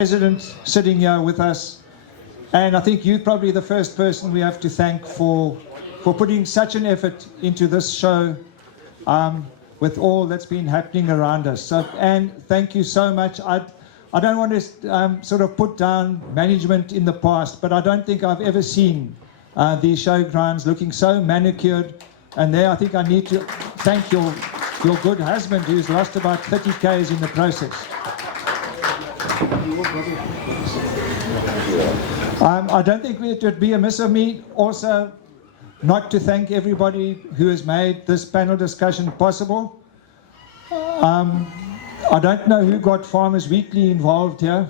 President sitting here with us, and I think you're probably the first person we have to thank for putting such an effort into this show with all that's been happening around us. So, and thank you so much. I don't want to sort of put down management in the past, but I don't think I've ever seen these showgrounds looking so manicured. And there, I think I need to thank your good husband who's lost about 30 Ks in the process. I don't think it would be amiss of me also not to thank everybody who has made this panel discussion possible. I don't know who got Farmers Weekly involved here.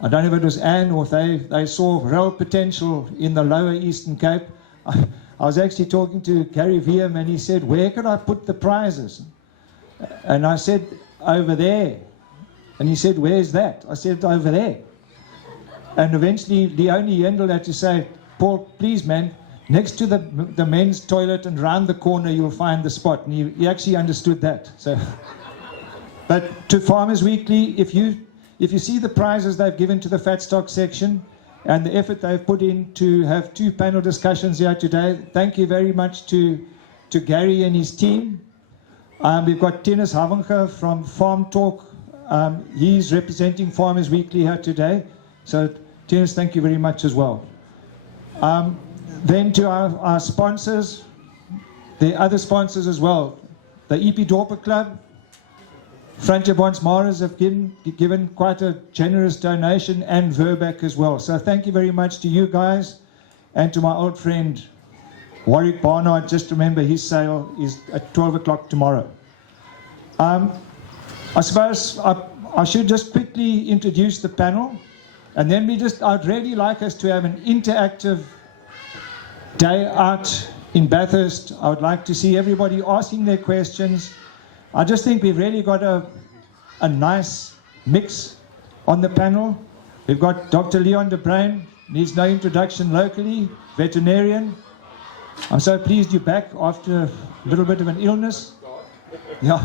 I don't know if it was Anne or they saw real potential in the lower Eastern Cape. I was actually talking to Gary Wiem and he said, where could I put the prizes? And I said, over there. And he said, where's that? I said, over there. And eventually Leonie Yendel had to say, Paul, please man, next to the men's toilet and round the corner you'll find the spot. And he actually understood that. So, but to Farmers Weekly, if you see the prizes they've given to the fat stock section and the effort they've put in to have 2 panel discussions here today, thank you very much to Gary and his team. We've got Tinus Havinga from FarmTalk. He's representing Farmers Weekly here today. So, Tinus, thank you very much as well. Then to our sponsors, the other sponsors as well. The EP Dorper Club, Frantje Bonsmaras have given quite a generous donation, and Virbac as well. So thank you very much to you guys, and to my old friend Warrick Barnaer. Just remember his sale is at 12 o'clock tomorrow. I suppose I should just quickly introduce the panel, and then I'd really like us to have an interactive day out in Bathurst. I would like to see everybody asking their questions. I just think we've really got a nice mix on the panel. We've got Dr. Leon de Bruin, needs no introduction locally, veterinarian. I'm so pleased you're back after a little bit of an illness. Yeah.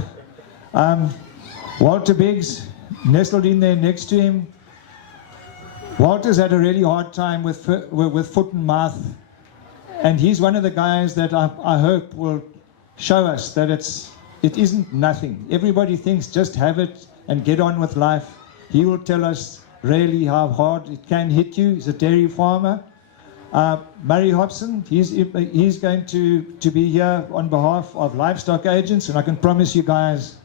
Walter Biggs, nestled in there next to him. Walter's had a really hard time with foot and mouth, and he's one of the guys that I hope will show us that it isn't nothing. Everybody thinks just have it and get on with life. He will tell us really how hard it can hit you. He's a dairy farmer. Murray Hobson, he's going to be here on behalf of livestock agents, and I can promise you guys,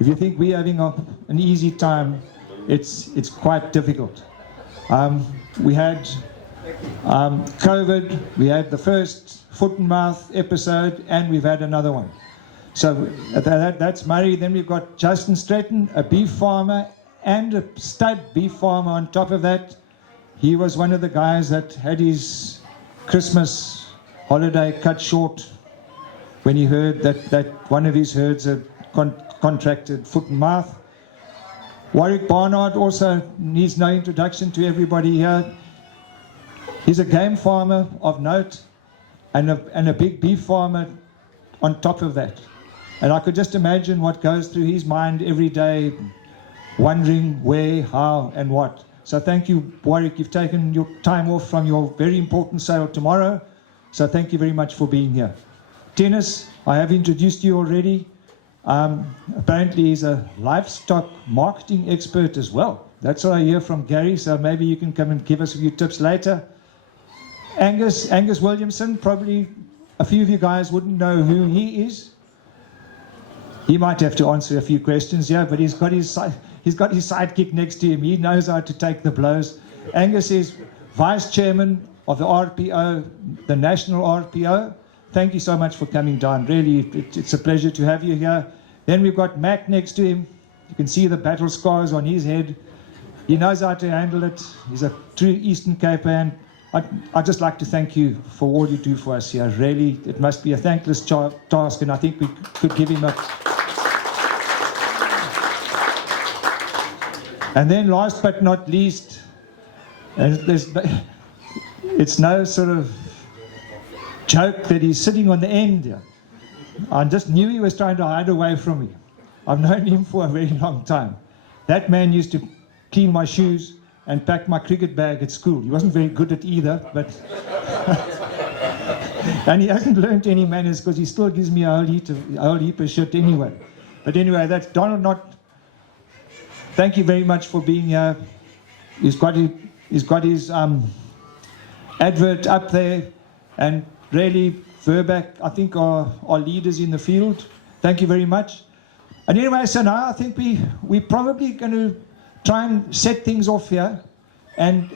if you think we're having an easy time, it's quite difficult. We had COVID, we had the first foot and mouth episode, and we've had another one. So that's Murray. Then we've got Justin Stretton, a beef farmer and a stud beef farmer on top of that. He was one of the guys that had his Christmas holiday cut short when he heard that one of his herds had contracted foot and mouth. Warrick Barnard also needs no introduction to everybody here. He's a game farmer of note and a big beef farmer on top of that. And I could just imagine what goes through his mind every day, wondering where, how, and what. So thank you, Warrick. You've taken your time off from your very important sale tomorrow. So thank you very much for being here. Tinus, I have introduced you already. Apparently he's a livestock marketing expert as well. That's what I hear from Gary, so maybe you can come and give us a few tips later. Angus Williamson, probably a few of you guys wouldn't know who he is. He might have to answer a few questions, yeah, but he's got his sidekick next to him. He knows how to take the blows. Angus is vice chairman of the RPO, the national RPO. Thank you so much for coming down. Really, it's a pleasure to have you here. Then we've got Mac next to him. You can see the battle scars on his head. He knows how to handle it. He's a true Eastern Caper, and I'd just like to thank you for all you do for us here. Really, it must be a thankless task, and I think we could give him a... And then last but not least, it's no sort of joke that he's sitting on the end here. I just knew he was trying to hide away from me. I've known him for a very long time. That man used to clean my shoes, and pack my cricket bag at school. He wasn't very good at either, but and he hasn't learnt any manners because he still gives me a whole heap of shit anyway. But anyway, that's Donald Knott. Thank you very much for being here. He's got his advert up there, and really Virbac, I think, are leaders in the field. Thank you very much. And anyway, so now I think we're probably going to try and set things off here and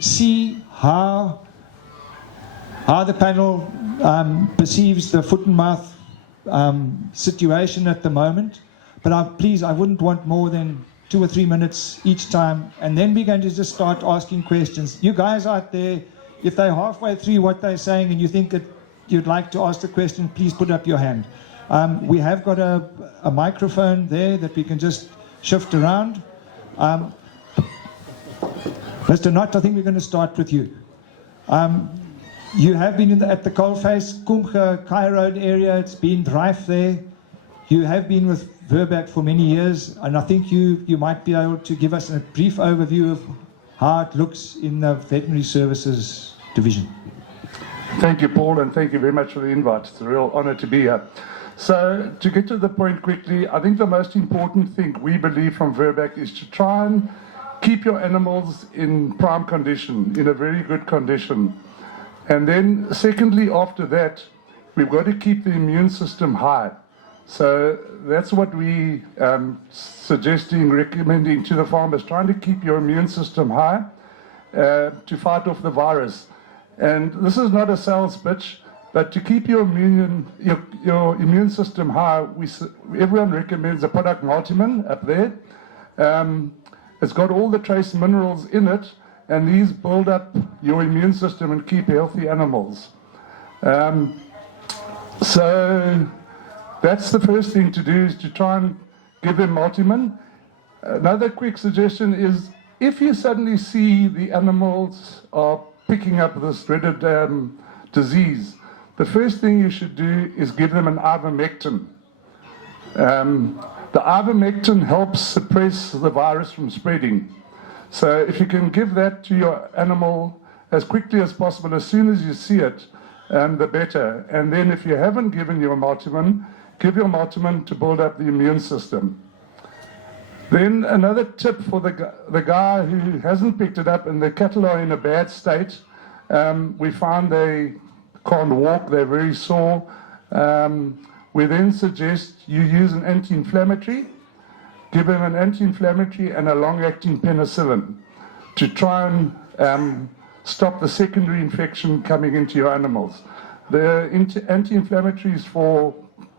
see how the panel perceives the foot and mouth situation at the moment. But I wouldn't want more than 2 or 3 minutes each time, and then we're going to just start asking questions. You guys out there, if they're halfway through what they're saying and you think that you'd like to ask the question, please put up your hand. We have got a microphone there that we can just shift around. Mr. Knott, I think we're going to start with you. You have been at the coalface, Kumge, Kai Road area. It's been rife there. You have been with Virbac for many years, and I think you might be able to give us a brief overview of how it looks in the Veterinary Services Division. Thank you, Paul, and thank you very much for the invite. It's a real honour to be here. So, to get to the point quickly, I think the most important thing we believe from Virbac is to try and keep your animals in prime condition, in a very good condition. And then, secondly, after that, we've got to keep the immune system high. So that's what we suggesting, recommending to the farmers, trying to keep your immune system high to fight off the virus. And this is not a sales pitch, but to keep your immune system high, everyone recommends a product Multimin up there. It's got all the trace minerals in it, and these build up your immune system and keep healthy animals. So that's the first thing to do, is to try and give them Multimin. Another quick suggestion is, if you suddenly see the animals are picking up this dreaded disease, the first thing you should do is give them an ivermectin. The ivermectin helps suppress the virus from spreading. So if you can give that to your animal as quickly as possible, as soon as you see it, the better. And then if you haven't given your Multimin, give your Multimin to build up the immune system. Then another tip for the guy who hasn't picked it up and the cattle are in a bad state, we find they can't walk, they're very sore. We then suggest you use an anti-inflammatory. Give them an anti-inflammatory and a long-acting penicillin to try and stop the secondary infection coming into your animals. The anti-inflammatory is for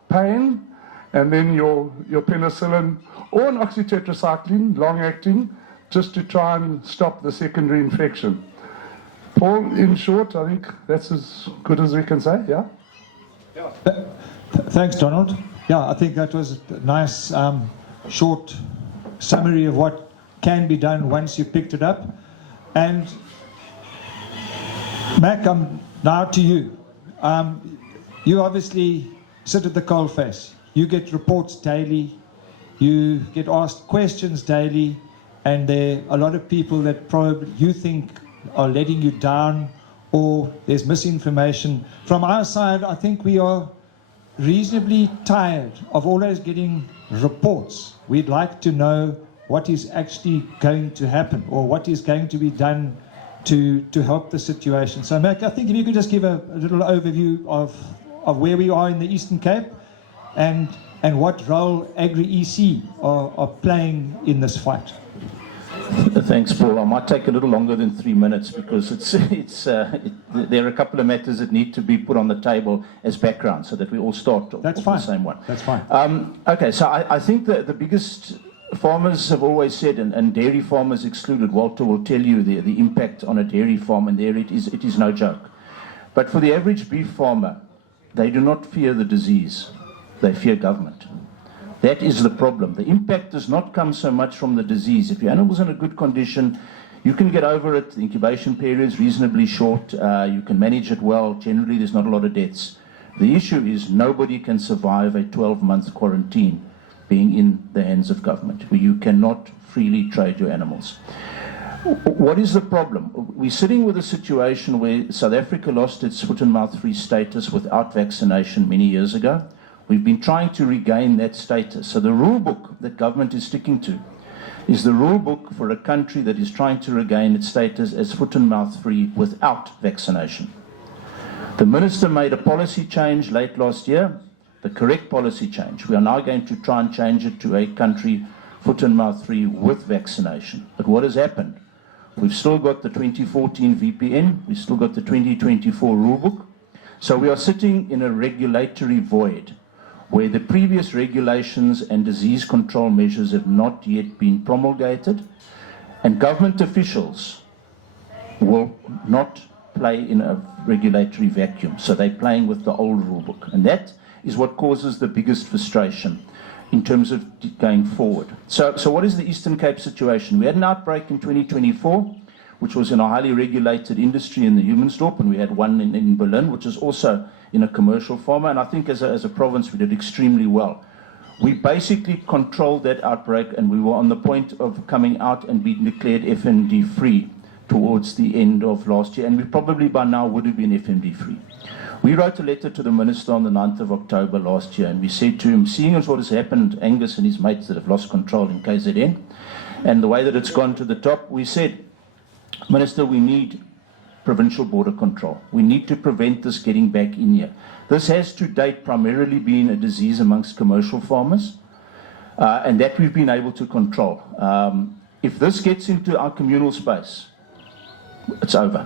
pain, and then your penicillin or an oxytetracycline, long-acting, just to try and stop the secondary infection. Paul, in short, I think that's as good as we can say, yeah? Thanks, Donald. Yeah, I think that was a nice short summary of what can be done once you've picked it up. And Mac, I'm now to you. You obviously sit at the coalface. You get reports daily. You get asked questions daily. And there are a lot of people that probably you think are letting you down, or there's misinformation. From our side, I think we are reasonably tired of always getting reports. We'd like to know what is actually going to happen, or what is going to be done to help the situation. So, Mac, I think if you could just give a little overview of where we are in the Eastern Cape and what role Agri-EC are playing in this fight. Thanks, Paul. I might take a little longer than 3 minutes because there are a couple of matters that need to be put on the table as background so that we all start off the same one. That's fine. Okay, so I think the biggest farmers have always said, and dairy farmers excluded, Walter will tell you the impact on a dairy farm, and there it is no joke. But for the average beef farmer, they do not fear the disease, they fear government. That is the problem. The impact does not come so much from the disease. If your animal's in a good condition, you can get over it. The incubation period is reasonably short. You can manage it well. Generally, there's not a lot of deaths. The issue is nobody can survive a 12-month quarantine being in the hands of government, where you cannot freely trade your animals. What is the problem? We're sitting with a situation where South Africa lost its foot-and-mouth free status without vaccination many years ago. We've been trying to regain that status. So the rule book that government is sticking to is the rule book for a country that is trying to regain its status as foot-and-mouth free without vaccination. The minister made a policy change late last year, the correct policy change. We are now going to try and change it to a country foot-and-mouth free with vaccination. But what has happened? We've still got the 2014 VPN, we've still got the 2024 rulebook. So we are sitting in a regulatory void where the previous regulations and disease control measures have not yet been promulgated, and government officials will not play in a regulatory vacuum. So they're playing with the old rulebook. And that is what causes the biggest frustration in terms of going forward. So what is the Eastern Cape situation? We had an outbreak in 2024, which was in a highly regulated industry in the Humansdorp, and we had one in Berlin, which is also in a commercial farmer, and I think as a province we did extremely well. We basically controlled that outbreak, and we were on the point of coming out and being declared FMD free towards the end of last year, and we probably by now would have been FMD free. We wrote a letter to the Minister on the 9th of October last year, and we said to him, seeing as what has happened, Angus and his mates that have lost control in KZN, and the way that it's gone to the top, we said, Minister, we need provincial border control. We need to prevent this getting back in here. This has to date primarily been a disease amongst commercial farmers, and that we've been able to control. If this gets into our communal space, it's over.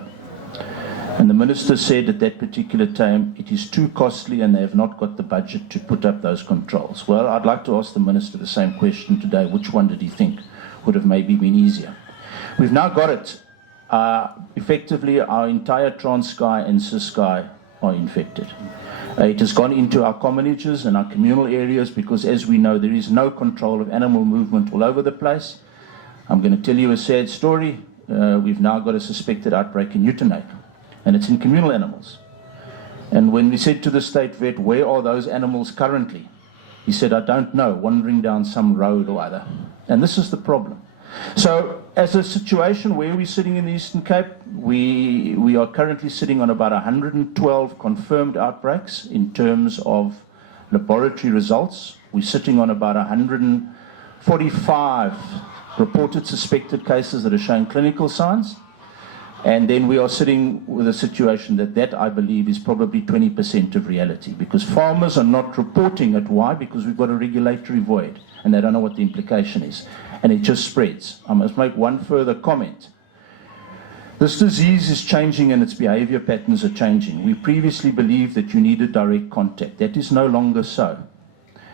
And the minister said at that particular time, it is too costly and they have not got the budget to put up those controls. Well, I'd like to ask the minister the same question today. Which one did he think would have maybe been easier? We've now got it. Effectively, our entire Transkei and Ciskei are infected. It has gone into our commonages and our communal areas because, as we know, there is no control of animal movement all over the place. I'm going to tell you a sad story. We've now got a suspected outbreak in Uitenhage, and it's in communal animals. And when we said to the state vet, where are those animals currently? He said, I don't know, wandering down some road or other. And this is the problem. So as a situation where we're sitting in the Eastern Cape, we are currently sitting on about 112 confirmed outbreaks in terms of laboratory results. We're sitting on about 145 reported suspected cases that are showing clinical signs. And then we are sitting with a situation that I believe is probably 20% of reality, because farmers are not reporting it. Why? Because we've got a regulatory void and they don't know what the implication is. And it just spreads. I must make one further comment. This disease is changing and its behavior patterns are changing. We previously believed that you needed direct contact. That is no longer so.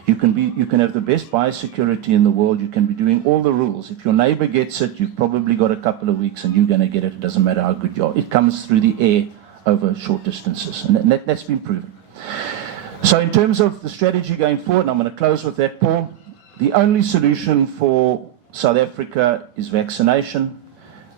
You can have the best biosecurity in the world. You can be doing all the rules. If your neighbor gets it, you've probably got a couple of weeks and you're going to get it. It doesn't matter how good you are. It comes through the air over short distances. And that's been proven. So in terms of the strategy going forward, and I'm going to close with that, Paul, the only solution for South Africa is vaccination.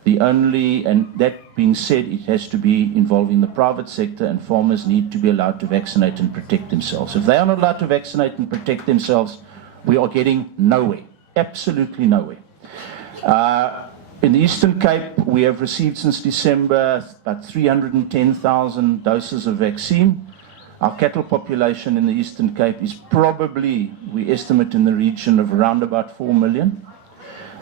And that being said, it has to be involving the private sector, and farmers need to be allowed to vaccinate and protect themselves. If they are not allowed to vaccinate and protect themselves, we are getting nowhere, absolutely nowhere. In the Eastern Cape, we have received since December about 310,000 doses of vaccine. Our cattle population in the Eastern Cape is probably, we estimate, in the region of around about 4 million.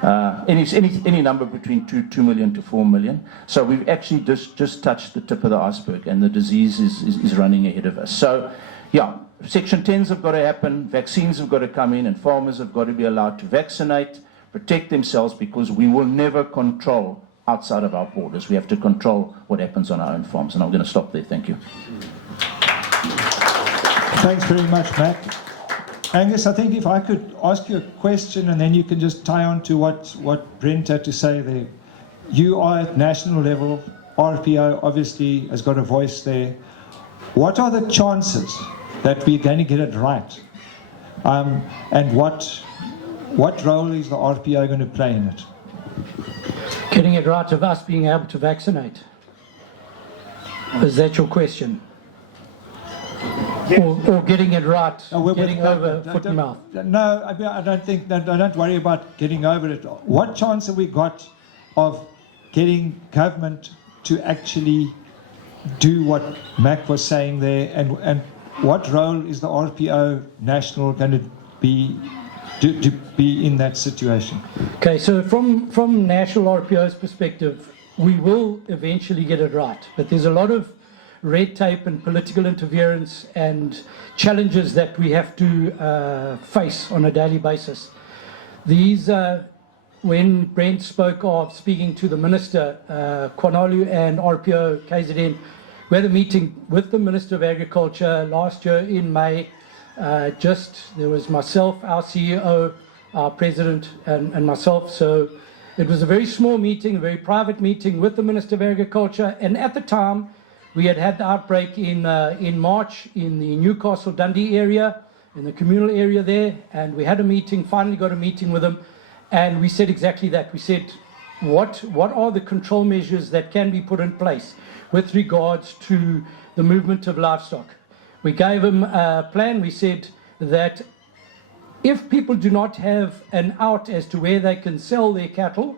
Any number between 2 million to 4 million. So we've actually just touched the tip of the iceberg, and the disease is running ahead of us. So, yeah, Section 10s have got to happen, vaccines have got to come in, and farmers have got to be allowed to vaccinate, protect themselves, because we will never control outside of our borders. We have to control what happens on our own farms. And I'm going to stop there. Thank you. Thanks very much, Matt. Angus, I think if I could ask you a question and then you can just tie on to what Brent had to say there. You are at national level. RPO obviously has got a voice there. What are the chances that we're going to get it right? And what role is the RPO going to play in it? Getting it right of us being able to vaccinate. Is that your question? or getting it right, With getting over foot and mouth. No, I don't think that. I don't worry about getting over it. What chance have we got of getting government to actually do what Mac was saying there, and what role is the RPO national going to be in that situation? Okay, so from National RPO's perspective, we will eventually get it right, but there's a lot of red tape and political interference and challenges that we have to face on a daily basis. These, when Brent spoke of speaking to the Minister, Kwanalu and RPO KZN, we had a meeting with the Minister of Agriculture last year in May. There was myself, our CEO, our President, and myself. So it was a very small meeting, a very private meeting with the Minister of Agriculture. And at the time, we had the outbreak in March in the Newcastle Dundee area, in the communal area there. And we had a meeting, finally got a meeting with them. And we said exactly that. We said, what are the control measures that can be put in place with regards to the movement of livestock? We gave them a plan. We said that if people do not have an out as to where they can sell their cattle,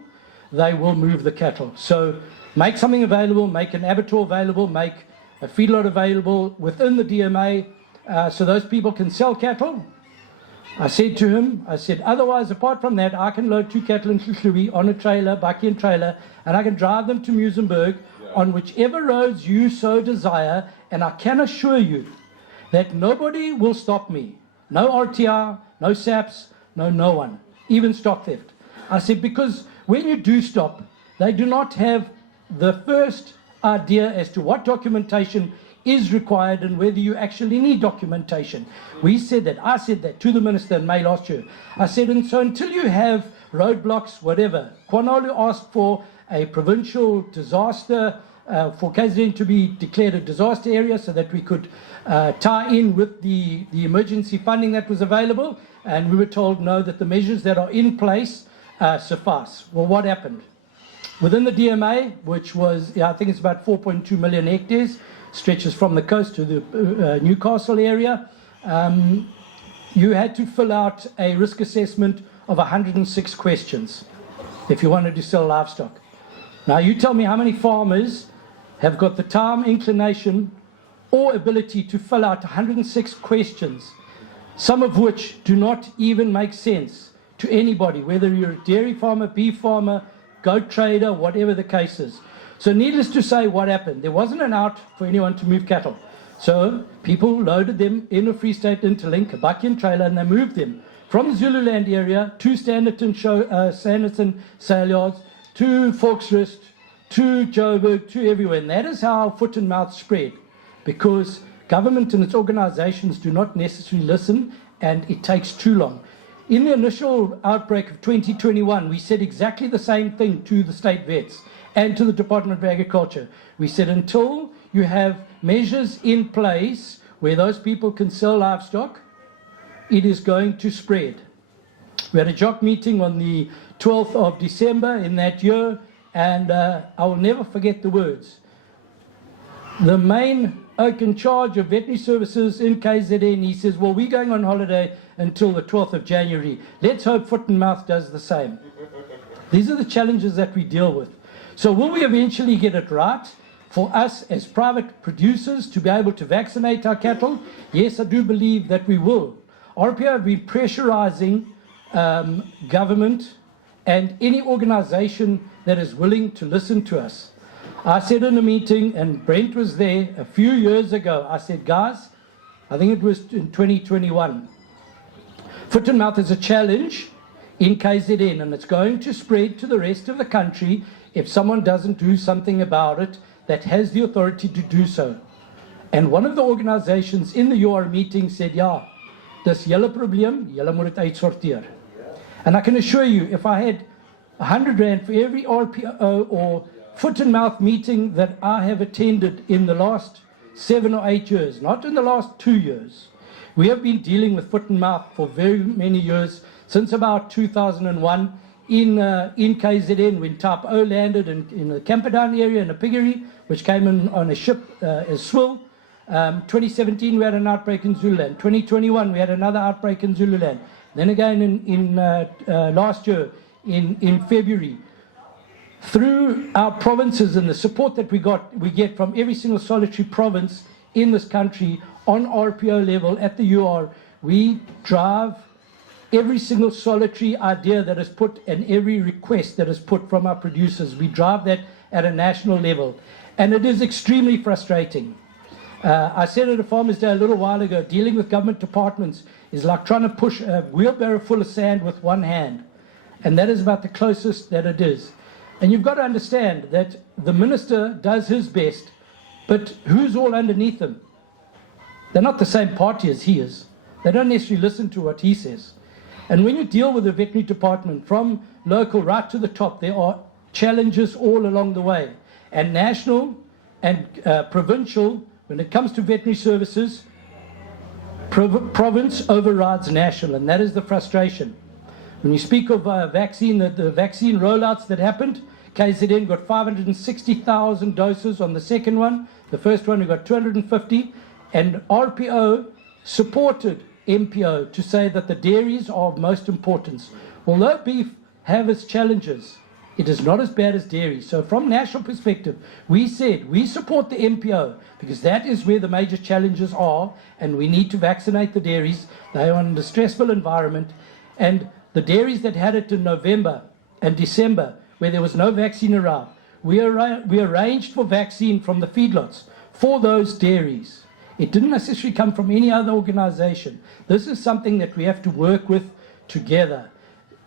they will move the cattle. So make something available, make an abattoir available, make a feedlot available within the DMA so those people can sell cattle. I said to him, otherwise, apart from that, I can load 2 cattle in Hlui on a trailer, Bakian trailer, and I can drive them to Muizenberg on whichever roads you so desire, and I can assure you that nobody will stop me. No RTR, no SAPs, no one, even stock theft. I said, because when you do stop, they do not have the first idea as to what documentation is required and whether you actually need documentation. I said that to the Minister in May last year. I said, and so until you have roadblocks, whatever, Kwanalu asked for a provincial disaster, for KZN to be declared a disaster area so that we could tie in with the emergency funding that was available, and we were told no, that the measures that are in place suffice. Well, what happened? Within the DMA, which was, I think it's about 4.2 million hectares, stretches from the coast to the Newcastle area, you had to fill out a risk assessment of 106 questions if you wanted to sell livestock. Now, you tell me how many farmers have got the time, inclination, or ability to fill out 106 questions, some of which do not even make sense to anybody, whether you're a dairy farmer, beef farmer, goat trader, whatever the case is. So needless to say, what happened? There wasn't an out for anyone to move cattle. So people loaded them in a Free State Interlink, a Bakian trailer, and they moved them from the Zululand area to Standerton sale yards, to Volksrust, to Joburg, to everywhere. And that is how foot and mouth spread, because government and its organizations do not necessarily listen, and it takes too long. In the initial outbreak of 2021, we said exactly the same thing to the state vets and to the Department of Agriculture. We said, until you have measures in place where those people can sell livestock, it is going to spread. We had a JOC meeting on the 12th of December in that year, and I will never forget the words. The main oak in charge of veterinary services in KZN, he says, well, we're going on holiday until the 12th of January. Let's hope foot and mouth does the same. These are the challenges that we deal with. So will we eventually get it right for us as private producers to be able to vaccinate our cattle? Yes, I do believe that we will. RPO have been pressurizing government and any organization that is willing to listen to us. I said in a meeting, and Brent was there a few years ago, I said, guys, I think it was in 2021, foot and mouth is a challenge in KZN, and it's going to spread to the rest of the country if someone doesn't do something about it that has the authority to do so. And one of the organizations in the UR meeting said, yeah, dis julle probleem, julle moet dit uitsorteer. And I can assure you, if I had 100 Rand for every RPO or foot and mouth meeting that I have attended in the last 7 or 8 years, not in the last 2 years. We have been dealing with foot and mouth for very many years, since about 2001 in KZN, when Type O landed in the Camperdown area in a piggery, which came in on a ship as swill. 2017 we had an outbreak in Zululand. 2021 we had another outbreak in Zululand. Then again in last year in February. Through our provinces and the support that we get from every single solitary province in this country on RPO level at the UR, we drive every single solitary idea that is put and every request that is put from our producers. We drive that at a national level, and it is extremely frustrating. I said at a Farmers' Day a little while ago, dealing with government departments is like trying to push a wheelbarrow full of sand with one hand, and that is about the closest that it is. And you've got to understand that the minister does his best, but who's all underneath him? They're not the same party as he is. They don't necessarily listen to what he says. And when you deal with the veterinary department, from local right to the top, there are challenges all along the way. And national and provincial, when it comes to veterinary services, province overrides national, and that is the frustration. When you speak of vaccine, the vaccine rollouts that happened, KZN got 560,000 doses on the second one. The first one we got 250, and RPO supported MPO to say that the dairies are of most importance. Although beef have its challenges, it is not as bad as dairy. So from national perspective, we said we support the MPO because that is where the major challenges are, and we need to vaccinate the dairies. They are in a stressful environment, and the dairies that had it in November and December, where there was no vaccine around, we arranged for vaccine from the feedlots for those dairies. It didn't necessarily come from any other organization. This is something that we have to work with together.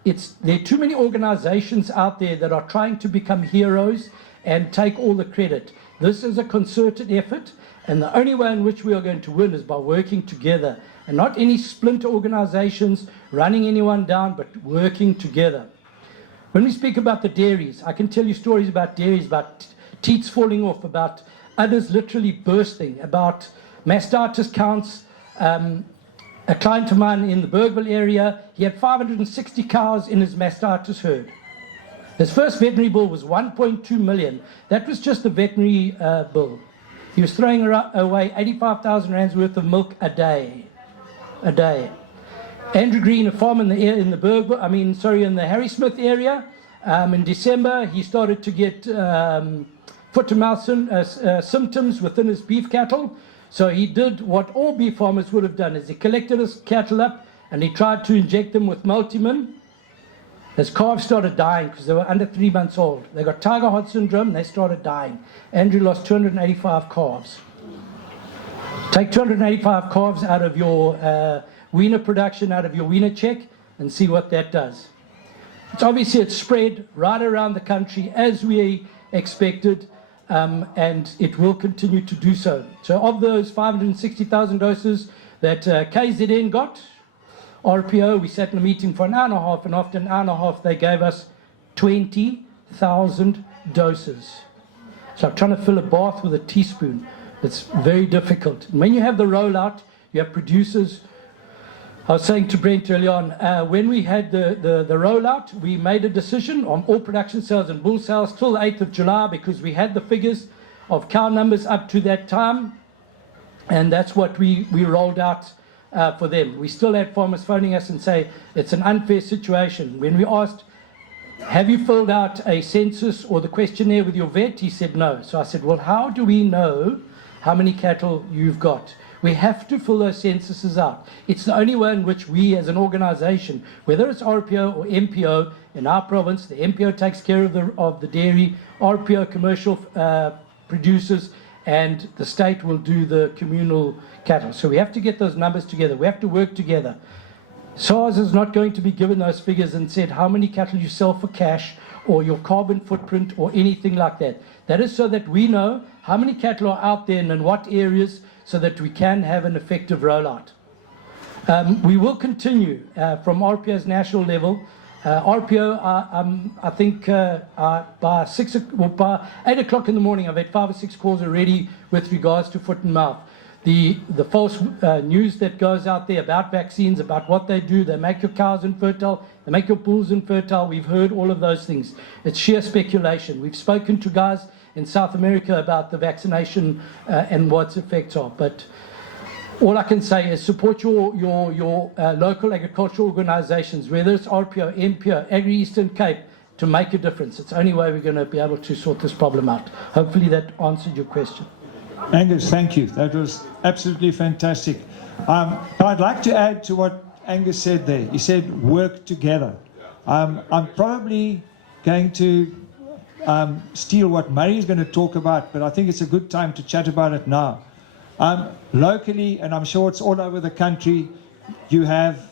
There are too many organizations out there that are trying to become heroes and take all the credit. This is a concerted effort, and the only way in which we are going to win is by working together, and not any splinter organizations running anyone down, but working together. When we speak about the dairies, I can tell you stories about dairies, about teats falling off, about others literally bursting, about mastitis counts. A client of mine in the Bergville area, he had 560 cows in his mastitis herd. His first veterinary bill was 1.2 million. That was just the veterinary bill. He was throwing away 85,000 rands worth of milk a day. Andrew Green, a farm in the in the Harry Smith area, in December he started to get foot and mouth symptoms within his beef cattle. So he did what all beef farmers would have done, is he collected his cattle up and he tried to inject them with multimin. His calves started dying because they were under 3 months old. They got tiger heart syndrome and they started dying. Andrew lost 285 calves. Take 285 calves out of your weaner production, out of your weaner check, and see what that does. It's spread right around the country as we expected. And it will continue to do so. So of those 560,000 doses that KZN got, RPO, we sat in a meeting for an hour and a half, and after an hour and a half they gave us 20,000 doses. So I'm trying to fill a bath with a teaspoon. It's very difficult. And when you have the rollout, you have producers. I was saying to Brent early on, when we had the rollout, we made a decision on all production sales and bull sales till the 8th of July because we had the figures of cow numbers up to that time, and that's what we rolled out for them. We still had farmers phoning us and say, it's an unfair situation. When we asked, have you filled out a census or the questionnaire with your vet? He said no. So I said, well, how do we know how many cattle you've got? We have to fill those censuses out. It's the only way in which we as an organization, whether it's RPO or MPO, in our province, the MPO takes care of the dairy, RPO commercial producers, and the state will do the communal cattle. So we have to get those numbers together. We have to work together. SARS is not going to be given those figures and said how many cattle you sell for cash or your carbon footprint or anything like that. That is so that we know how many cattle are out there and in what areas, so that we can have an effective rollout. We will continue from RPO's national level. RPO, I think by 8 o'clock in the morning, I've had 5 or 6 calls already with regards to foot and mouth. the false news that goes out there about vaccines, about what they do. They make your cows infertile, they make your bulls infertile. We've heard all of those things. It's sheer speculation. We've spoken to guys in South America about the vaccination and what its effects are. But all I can say is support your local agricultural organisations, whether it's RPO, MPO, Agri Eastern Cape, to make a difference. It's the only way we're going to be able to sort this problem out. Hopefully that answered your question. Angus, thank you. That was absolutely fantastic. I'd like to add to what Angus said there. He said work together. I'm probably going to steal what Murray is going to talk about, but I think it's a good time to chat about it now. Locally, and I'm sure it's all over the country, you have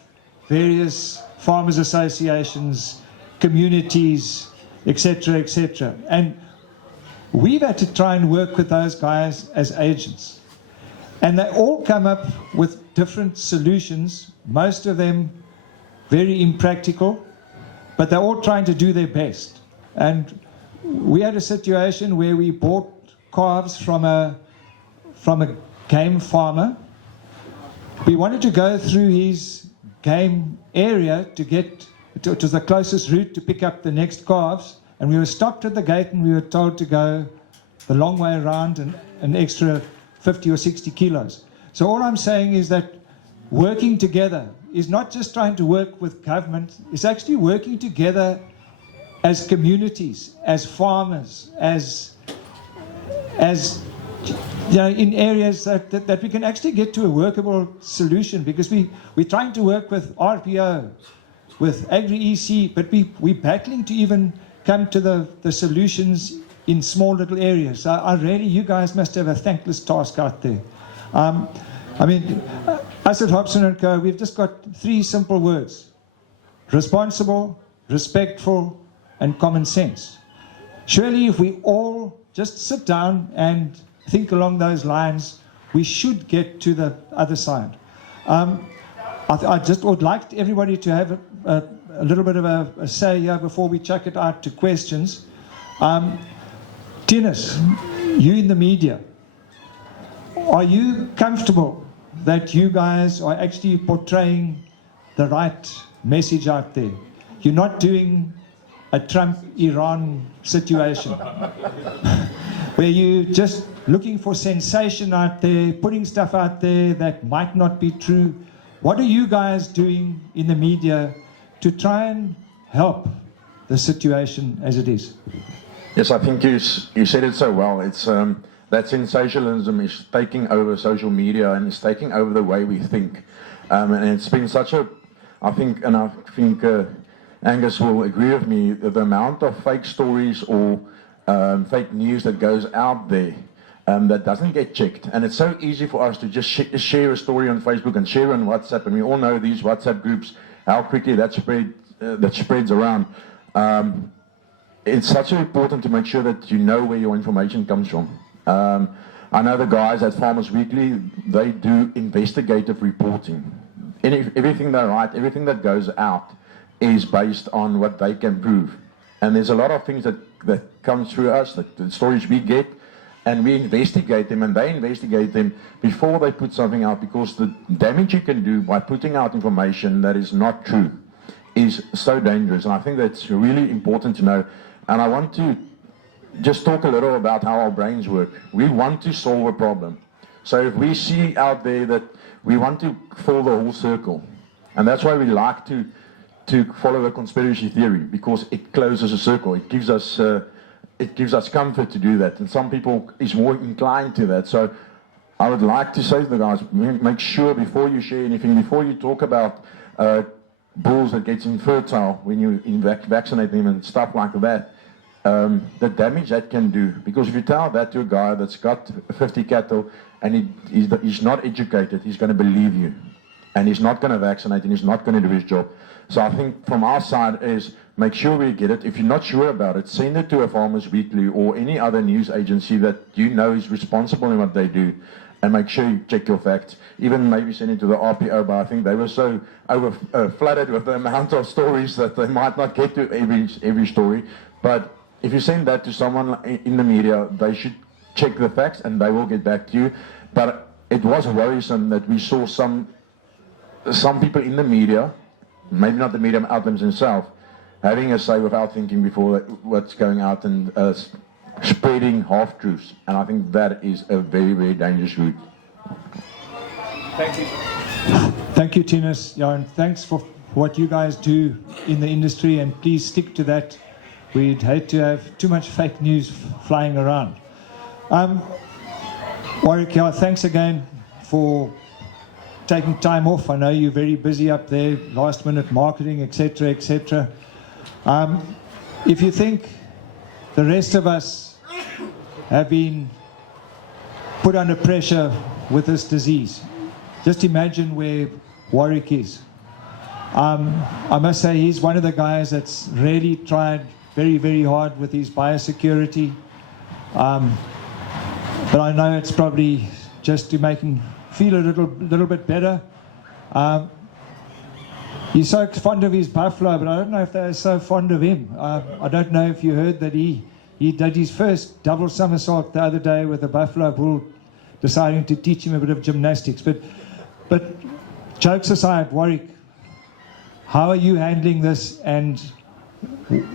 various farmers associations, communities, etc., etc. And we've had to try and work with those guys as agents. And they all come up with different solutions, most of them very impractical, but they're all trying to do their best. And we had a situation where we bought calves from a game farmer. We wanted to go through his game area to get to the closest route to pick up the next calves. And we were stopped at the gate and we were told to go the long way around and an extra 50 or 60 kilos. So all I'm saying is that working together is not just trying to work with government, it's actually working together as communities, as farmers, as you know, in areas that we can actually get to a workable solution, because we're trying to work with RPO, with Agri EC, but we're battling to even come to the solutions in small little areas. So I really, you guys must have a thankless task out there. I mean, us at Hobson & Co., we've just got 3 simple words: responsible, respectful, and common sense. Surely if we all just sit down and think along those lines, we should get to the other side. I just would like everybody to have a little bit of a say here before we chuck it out to questions. Tinus, you in the media, are you comfortable that you guys are actually portraying the right message out there? You're not doing a Trump-Iran situation where you're just looking for sensation out there, putting stuff out there that might not be true. What are you guys doing in the media to try and help the situation as it is? Yes, I think you said it so well. It's that sensationalism is taking over social media and it's taking over the way we think. And it's been such a, I think Angus will agree with me, the amount of fake stories or fake news that goes out there that doesn't get checked. And it's so easy for us to just share a story on Facebook and share on WhatsApp. And we all know these WhatsApp groups, how quickly that spreads around. It's such important to make sure that you know where your information comes from. I know the guys at Farmers Weekly, they do investigative reporting. Everything they write, everything that goes out is based on what they can prove. And there's a lot of things that come through us, the stories we get, and we investigate them, and they investigate them before they put something out, because the damage you can do by putting out information that is not true is so dangerous. And I think that's really important to know. And I want to just talk a little about how our brains work. We want to solve a problem. So if we see out there that we want to fill the whole circle, and that's why we like to follow a conspiracy theory, because it closes a circle. It gives us comfort to do that, and some people is more inclined to that. So I would like to say to the guys, make sure before you share anything, before you talk about bulls that gets infertile when you vaccinate them and stuff like that, the damage that can do. Because if you tell that to a guy that's got 50 cattle and he's not educated, he's going to believe you, and he's not going to vaccinate, and he's not going to do his job. So I think from our side is make sure we get it. If you're not sure about it, send it to a Farmers Weekly or any other news agency that you know is responsible in what they do, and make sure you check your facts. Even maybe send it to the RPO, but I think they were so flooded with the amount of stories that they might not get to every story. But if you send that to someone in the media, they should check the facts and they will get back to you. But it was worrisome that we saw some people in the media, maybe not the media outlets themselves, having a say without thinking before what's going out and spreading half-truths. And I think that is a very, very dangerous route. Thank you. Thank you, Tinus. Yeah, and thanks for what you guys do in the industry, and please stick to that. We'd hate to have too much fake news flying around. Warrick, yeah, thanks again for taking time off. I know you're very busy up there, last minute marketing, etc., etc. If you think the rest of us have been put under pressure with this disease, just imagine where Warrick is. I must say he's one of the guys that's really tried very, very hard with his biosecurity. But I know it's probably just to make him feel a little bit better. He's so fond of his buffalo, but I don't know if they're so fond of him. I don't know if you heard that he did his first double somersault the other day with a buffalo bull, deciding to teach him a bit of gymnastics. But jokes aside, Warrick, how are you handling this, and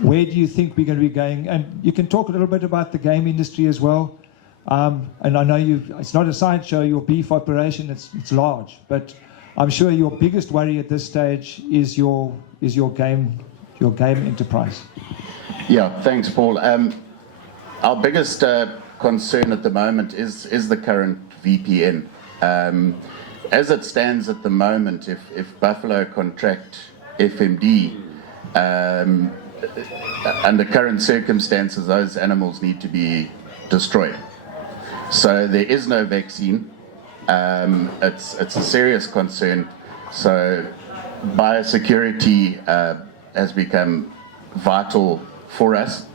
where do you think we're going to be going? And you can talk a little bit about the game industry as well. And I know it's not a sideshow, your beef operation, it's large, but I'm sure your biggest worry at this stage is your game enterprise. Yeah, thanks, Paul. Our biggest concern at the moment is the current VPN. As it stands at the moment, if buffalo contract FMD, under current circumstances, those animals need to be destroyed. So there is no vaccine. It's a serious concern. So biosecurity has become vital for us.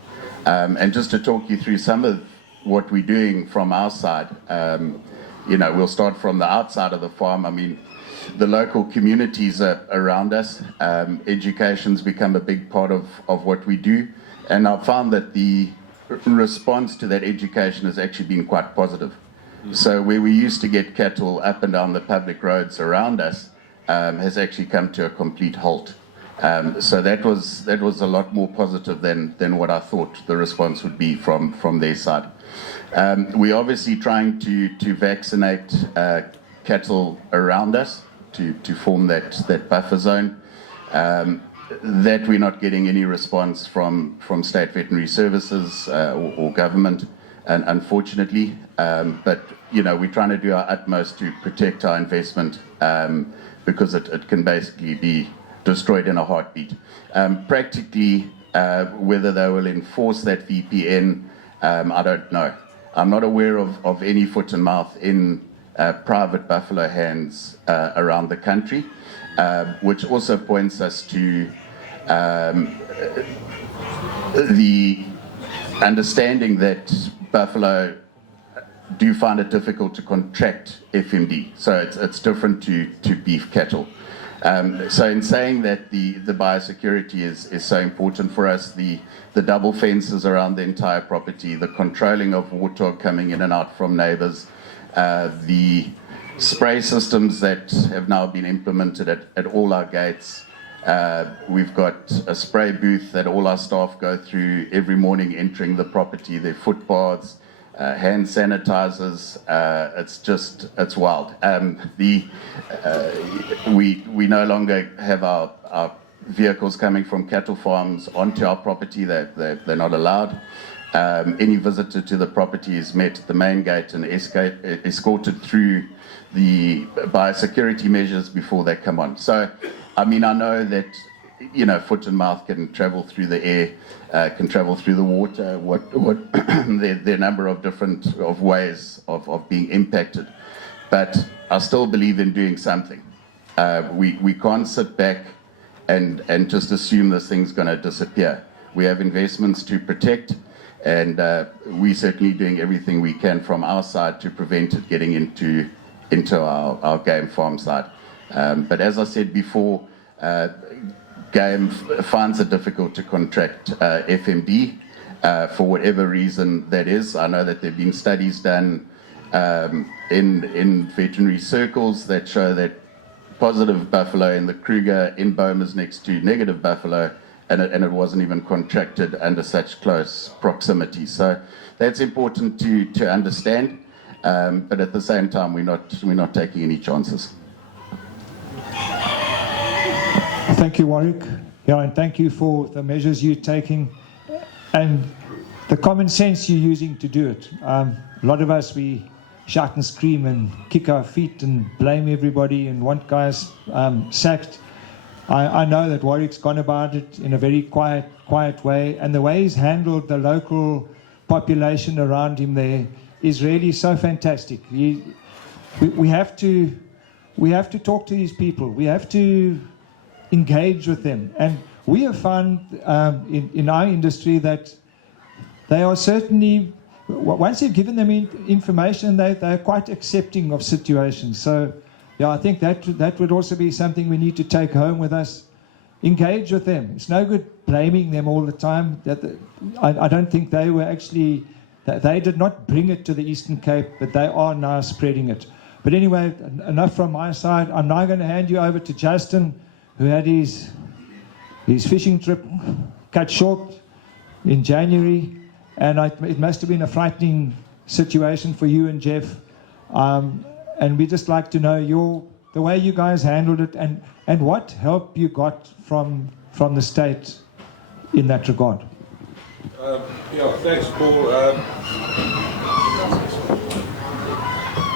And just to talk you through some of what we're doing from our side, we'll start from the outside of the farm. I mean, the local communities are around us. Education's become a big part of what we do. And I've found that the response to that education has actually been quite positive. So where we used to get cattle up and down the public roads around us has actually come to a complete halt. So that was a lot more positive than what I thought the response would be from their side. We're obviously trying to vaccinate cattle around us to form that buffer zone. That we're not getting any response from state veterinary services or government, and unfortunately, but we're trying to do our utmost to protect our investment because it can basically be destroyed in a heartbeat. Practically, whether they will enforce that VPN, I don't know. I'm not aware of any foot and mouth in private buffalo hands around the country, which also points us to the understanding that buffalo do find it difficult to contract FMD. So it's different to beef cattle. So in saying that the biosecurity is so important for us, the double fences around the entire property, the controlling of warthog coming in and out from neighbours, the spray systems that have now been implemented at all our gates. We've got a spray booth that all our staff go through every morning entering the property, their foot baths, hand sanitizers. It's wild. We no longer have our vehicles coming from cattle farms onto our property. They're not allowed. Any visitor to the property is met at the main gate and escorted through the biosecurity measures before they come on. So, I mean, I know that, foot and mouth can travel through the air, can travel through the water, there are a number of different ways of being impacted. But I still believe in doing something. We can't sit back and just assume this thing's going to disappear. We have investments to protect, and we're certainly doing everything we can from our side to prevent it getting into our game farm side. But as I said before, game finds it difficult to contract FMD for whatever reason that is. I know that there have been studies done in veterinary circles that show that positive buffalo in the Kruger in bomas next to negative buffalo, and it wasn't even contracted under such close proximity. So that's important to understand, but at the same time, we're not taking any chances. Thank you, Warrick. Yeah, and thank you for the measures you're taking and the common sense you're using to do it. A lot of us, we shout and scream and kick our feet and blame everybody and want guys sacked. I know that Warwick's gone about it in a very quiet way, and the way he's handled the local population around him there is really so fantastic. We have to talk to these people. We have to engage with them, and we have found in our industry that they are certainly, once you've given them information, they're quite accepting of situations. So, yeah, I think that would also be something we need to take home with us. Engage with them. It's no good blaming them all the time. I don't think they were actually, they did not bring it to the Eastern Cape, but they are now spreading it. But anyway, enough from my side. I'm now going to hand you over to Justin, who had his fishing trip cut short in January. And it must have been a frightening situation for you and Jeff. And we'd just like to know the way you guys handled it and what help you got from the state in that regard. Yeah, thanks, Paul.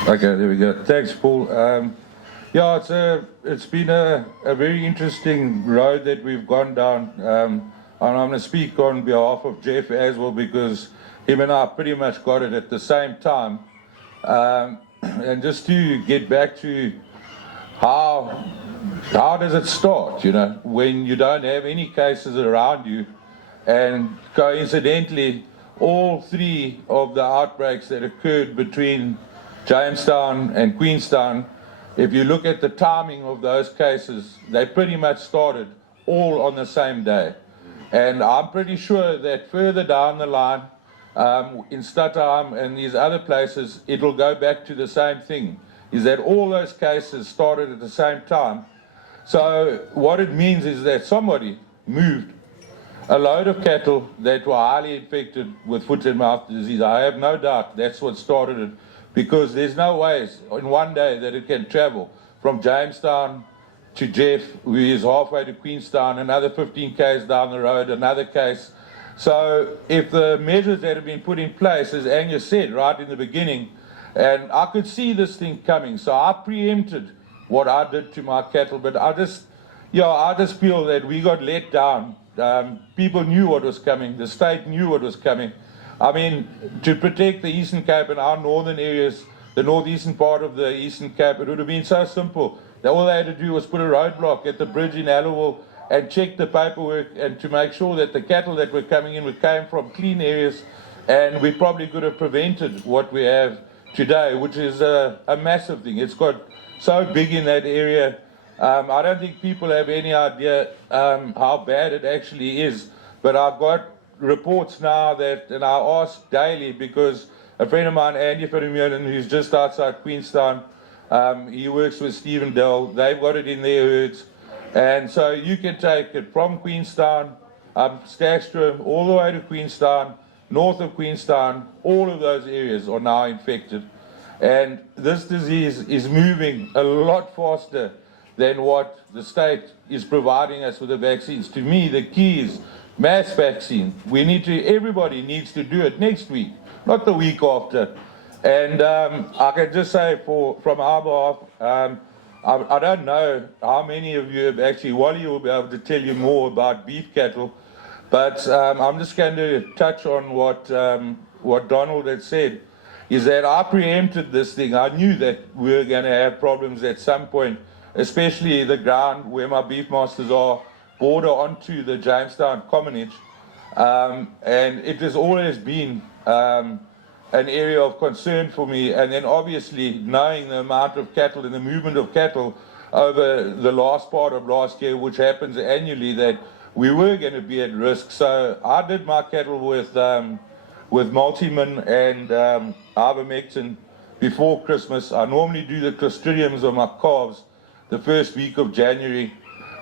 Okay, there we go. Thanks, Paul. Yeah, it's been a very interesting road that we've gone down. And I'm going to speak on behalf of Jeff as well, because him and I pretty much got it at the same time. And just to get back to how does it start, when you don't have any cases around you, and coincidentally, all three of the outbreaks that occurred between Jamestown and Queenstown, if you look at the timing of those cases, they pretty much started all on the same day. And I'm pretty sure that further down the line, in Stretton and these other places, it'll go back to the same thing, is that all those cases started at the same time. So what it means is that somebody moved a load of cattle that were highly infected with foot and mouth disease. I have no doubt that's what started it, because there's no ways in one day that it can travel from Jamestown to Jeff, who is halfway to Queenstown, another 15 k's down the road, another case. So if the measures that have been put in place, as Angus said right in the beginning, and I could see this thing coming, so I preempted what I did to my cattle, but I just feel that we got let down. People knew what was coming, the state knew what was coming. I mean, to protect the Eastern Cape and our northern areas, the northeastern part of the Eastern Cape, it would have been so simple. All they had to do was put a roadblock at the bridge in Allowell and check the paperwork, and to make sure that the cattle that were coming in came from clean areas, and we probably could have prevented what we have today, which is a massive thing. It's got so big in that area. I don't think people have any idea how bad it actually is, but I've got reports now that, and I ask daily, because a friend of mine, Andy Virbac, who's just outside Queenstown, he works with Stephen Dell, they've got it in their herds. And so you can take it from Queenstown, Stagstrom, all the way to Queenstown, north of Queenstown, all of those areas are now infected. And this disease is moving a lot faster than what the state is providing us with the vaccines. To me, the key is mass vaccine. Everybody needs to do it next week, not the week after. And I can just say from our behalf, I don't know how many of you have actually, Wally will be able to tell you more about beef cattle, but I'm just going to touch on what Donald had said, is that I preempted this thing. I knew that we were going to have problems at some point, especially the ground where my beef masters are, border onto the Jamestown commonage, and it has always been an area of concern for me. And then obviously knowing the amount of cattle and the movement of cattle over the last part of last year, which happens annually, that we were going to be at risk. So I did my cattle with Multimin and ivermectin before Christmas. I normally do the clostridiums on my calves the first week of January.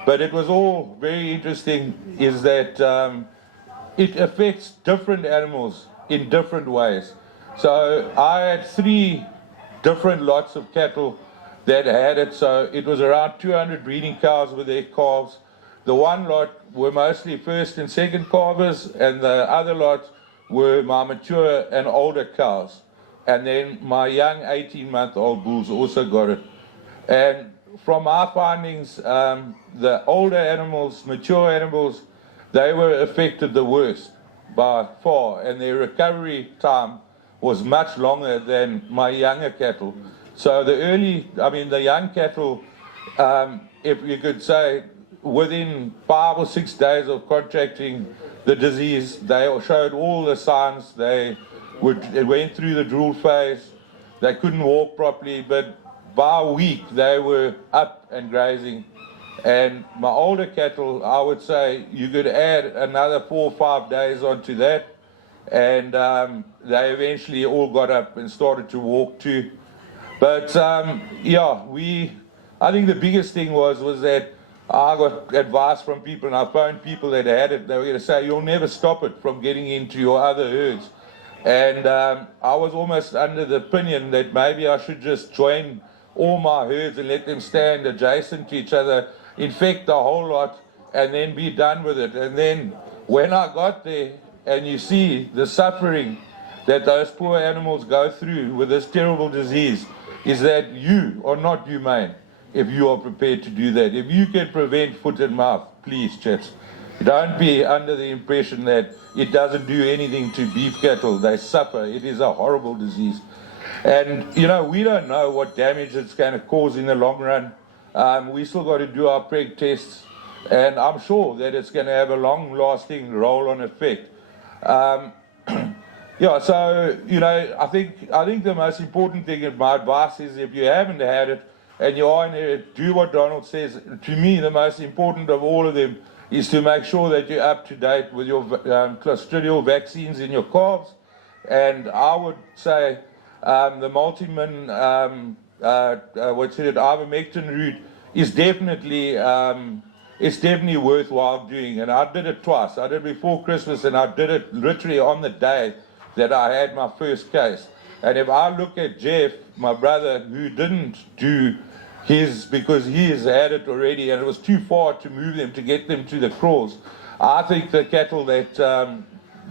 But it was all very interesting is that it affects different animals in different ways. So I had 3 different lots of cattle that had it. So it was around 200 breeding cows with their calves. The one lot were mostly first and second calvers, and the other lot were my mature and older cows. And then my young 18-month-old bulls also got it. And from our findings, the older animals, mature animals, they were affected the worst by far, and their recovery time was much longer than my younger cattle. So the young cattle, if you could say, within 5 or 6 days of contracting the disease, they showed all the signs. They went through the drool phase. They couldn't walk properly, but by a week they were up and grazing. And my older cattle, I would say you could add another 4 or 5 days onto that, and they eventually all got up and started to walk too. But I think the biggest thing was that I got advice from people, and I phoned people that had it. They were going to say, you'll never stop it from getting into your other herds. And I was almost under the opinion that maybe I should just join all my herds and let them stand adjacent to each other, infect the whole lot, and then be done with it. And then when I got there, and you see the suffering that those poor animals go through with this terrible disease, is that you are not humane if you are prepared to do that. If you can prevent foot and mouth, please, chaps, don't be under the impression that it doesn't do anything to beef cattle. They suffer. It is a horrible disease. And, we don't know what damage it's going to cause in the long run. We still got to do our preg tests, and I'm sure that it's going to have a long-lasting roll-on effect. I think the most important thing in my advice is if you haven't had it and you are in it, do what Donald says. To me, the most important of all of them is to make sure that you're up to date with your clostridial vaccines in your calves. And I would say the multimin, ivermectin route is definitely worthwhile doing. And I did it twice. I did it before Christmas, and I did it literally on the day that I had my first case. And if I look at Jeff, my brother, who didn't do his because he has had it already, and it was too far to move them to get them to the crawls, I think the cattle that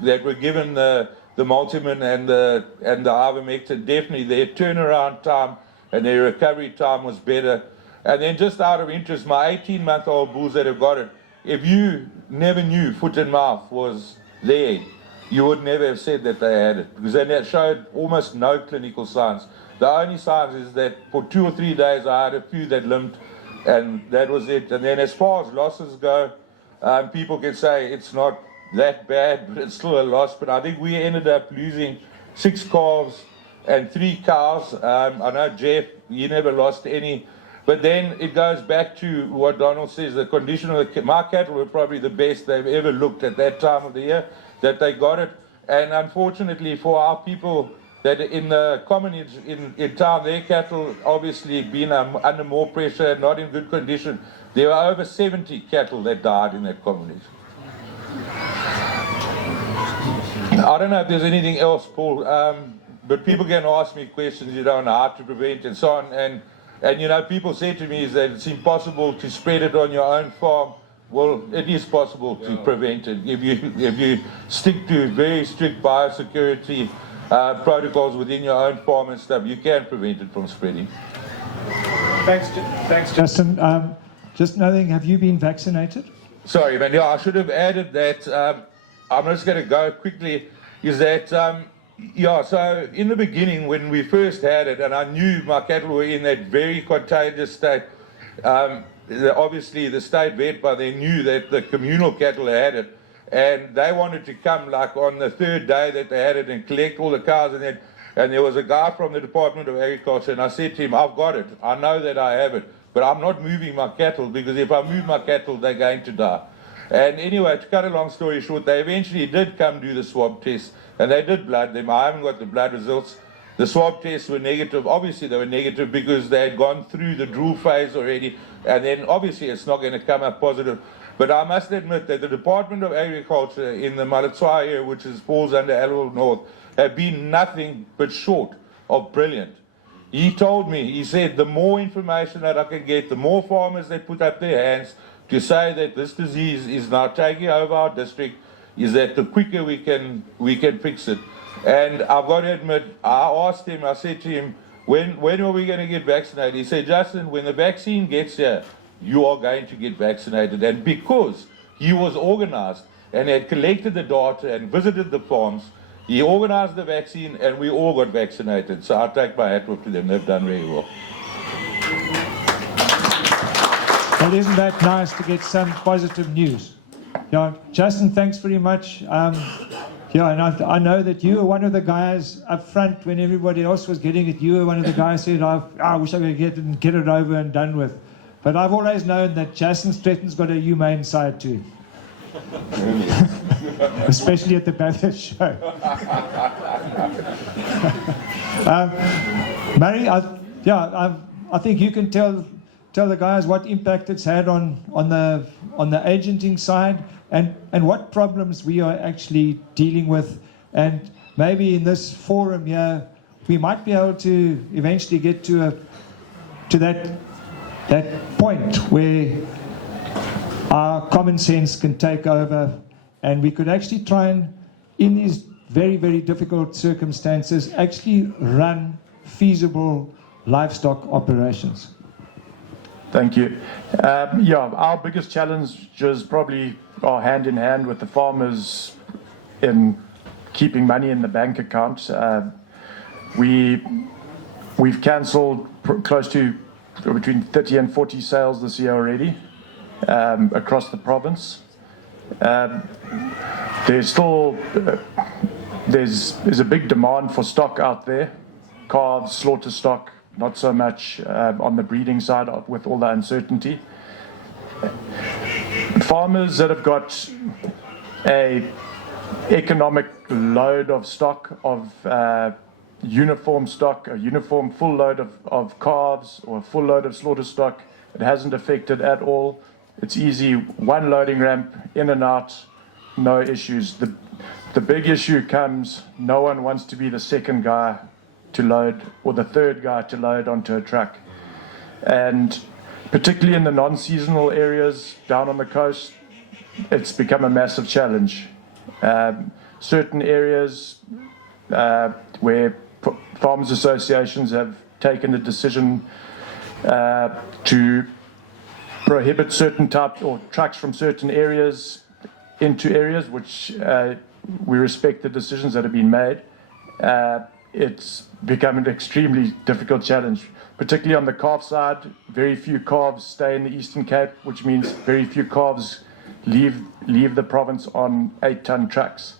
were given the multimin and the ivermectin, definitely their turnaround time and their recovery time was better. And then just out of interest, my 18-month-old bulls that have got it, if you never knew foot and mouth was there, you would never have said that they had it, because they showed almost no clinical signs. The only signs is that for 2 or 3 days I had a few that limped, and that was it. And then as far as losses go, people can say it's not that bad, but it's still a loss. But I think we ended up losing 6 calves and 3 cows. I know Jeff, he never lost any. But then it goes back to what Donald says, the condition of my cattle were probably the best they've ever looked at that time of the year, that they got it. And unfortunately for our people that in the commonage in town, their cattle obviously been under more pressure, not in good condition. There were over 70 cattle that died in that commonage. I don't know if there's anything else, Paul, but people can ask me questions, on how to prevent and so on. And people say to me is that it's impossible to spread it on your own farm. Well, it is possible to prevent it if you stick to very strict biosecurity protocols within your own farm and stuff. You can prevent it from spreading. Thanks, Justin. Just another thing, have you been vaccinated? Sorry, man. Yeah, I should have added that. I'm just going to go quickly. Is that so in the beginning when we first had it, and I knew my cattle were in that very contagious state. Obviously, the state vet by then knew that the communal cattle had it, and they wanted to come like on the 3rd day that they had it and collect all the cows. And there was a guy from the Department of Agriculture, and I said to him, I've got it. I know that I have it, but I'm not moving my cattle, because if I move my cattle, they're going to die. And anyway, to cut a long story short, they eventually did come do the swab test, and they did blood them. I haven't got the blood results. The swab tests were negative. Obviously, they were negative because they had gone through the drool phase already, and then obviously it's not going to come up positive. But I must admit that the Department of Agriculture in the Malatswa area, which falls under Adelaide North, have been nothing but short of brilliant. He told me, he said, the more information that I can get, the more farmers they put up their hands to say that this disease is now taking over our district, is that the quicker we can fix it. And I've got to admit, I asked him, I said to him, when are we going to get vaccinated? He said, Justin, when the vaccine gets here, you are going to get vaccinated. And because he was organized and had collected the data and visited the farms, he organized the vaccine and we all got vaccinated. So I take my hat off to them. They've done very well. Well, isn't that nice to get some positive news? Yeah, Justin, thanks very much. Yeah, and I know that you were one of the guys up front when everybody else was getting it. You were one of the guys who said, I wish I could get it over and done with. But I've always known that Justin Stretton's got a humane side too. Especially at the Bathurst show. Murray, I think you can tell the guys what impact it's had on the agenting side and what problems we are actually dealing with, and maybe in this forum here we might be able to eventually get to that point where our common sense can take over, and we could actually try and, in these very, very difficult circumstances, actually run feasible livestock operations. Thank you. Our biggest challenges probably are hand in hand with the farmers in keeping money in the bank account. We've cancelled close to between 30 and 40 sales this year already across the province. There's still there's a big demand for stock out there, calves, slaughter stock. Not so much on the breeding side with all the uncertainty. Farmers that have got a economic load of stock, of uniform stock, a uniform full load of calves or a full load of slaughter stock, it hasn't affected at all. It's easy, one loading ramp, in and out, no issues. The big issue comes, no one wants to be the second guy to load or the third guy to load onto a truck. And particularly in the non-seasonal areas down on the coast, it's become a massive challenge. Certain areas where farmers associations have taken the decision to prohibit certain types or trucks from certain areas into areas which we respect the decisions that have been made. It's become an extremely difficult challenge, particularly on the calf side. Very few calves stay in the Eastern Cape, which means very few calves leave the province on 8-ton trucks.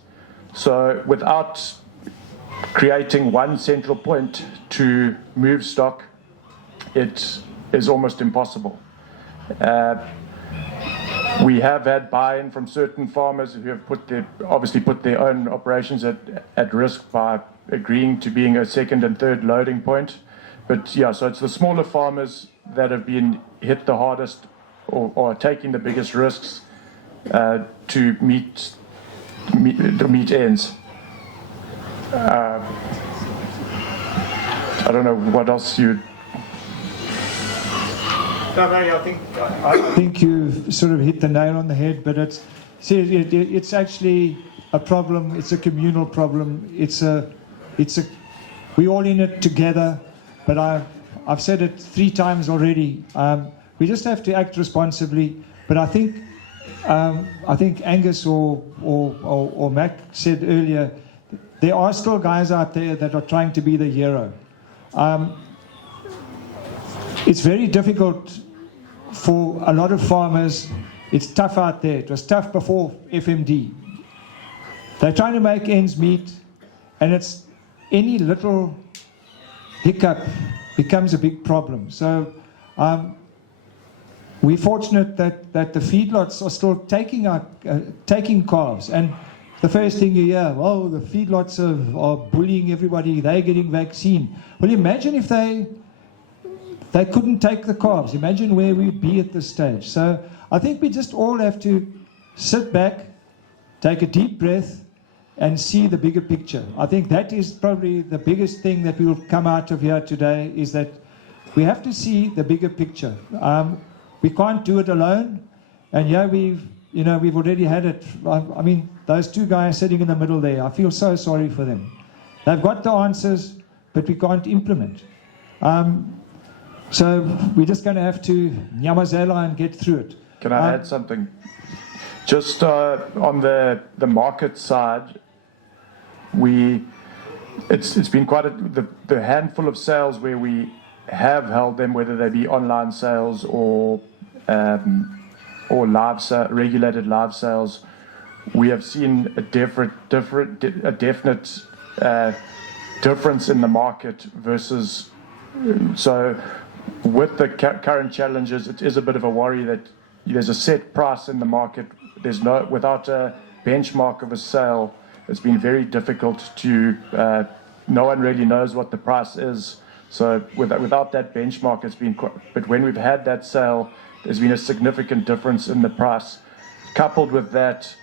So without creating one central point to move stock, it is almost impossible. We have had buy-in from certain farmers who have obviously put their own operations at risk by agreeing to being a second and third loading point. But yeah, so it's the smaller farmers that have been hit the hardest or are taking the biggest risks to meet ends. I don't know what else you. No, Mary, I think you've sort of hit the nail on the head, but it's actually a problem. It's a communal problem. We're all in it together. But I've said it 3 times already. We just have to act responsibly. But I think Angus or Mac said earlier, there are still guys out there that are trying to be the hero. It's very difficult for a lot of farmers. It's tough out there. It was tough before FMD. They're trying to make ends meet, and it's any little hiccup becomes a big problem. So we're fortunate that the feedlots are still taking calves, and the first thing you hear, oh, the feedlots are bullying everybody, they're getting vaccine. Well, imagine if they couldn't take the calves. Imagine where we'd be at this stage. So I think we just all have to sit back, take a deep breath, and see the bigger picture. I think that is probably the biggest thing that will come out of here today, is that we have to see the bigger picture. We can't do it alone. And yeah, we've already had it. I mean, those two guys sitting in the middle there, I feel so sorry for them. They've got the answers, but we can't implement. So we're just going to have to nyamazela and get through it. Can I add something? Just on the market side, it's been quite the handful of sales where we have held them, whether they be online sales or regulated live sales. We have seen a definite difference in the market versus. So with the current challenges, it is a bit of a worry that there's a set price in the market. Without a benchmark of a sale, it's been very difficult to. No one really knows what the price is. So without that benchmark, it's been. But when we've had that sale, there's been a significant difference in the price. Coupled with that,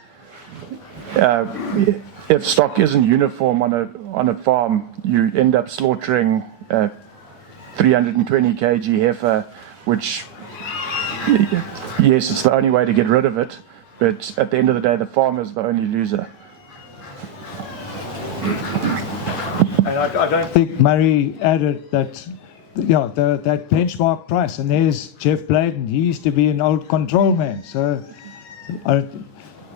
if stock isn't uniform on a farm, you end up slaughtering 320 kg heifer, which, yes, it's the only way to get rid of it, but at the end of the day, the farmer is the only loser. And I don't think Murray added that, that benchmark price. And there's Jeff Bladen. He used to be an old control man. So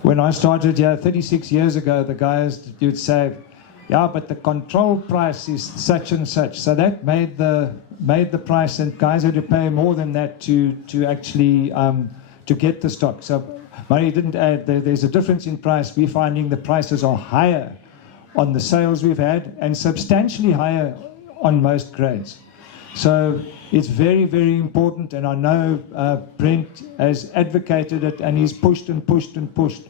when I started here 36 years ago, the guys would say, yeah, but the control price is such and such. So that made the price, and guys had to pay more than that to actually to get the stock. So Murray didn't add there's a difference in price. We're finding the prices are higher on the sales we've had and substantially higher on most grades. So it's very, very important, and I know Brent has advocated it, and he's pushed and pushed and pushed.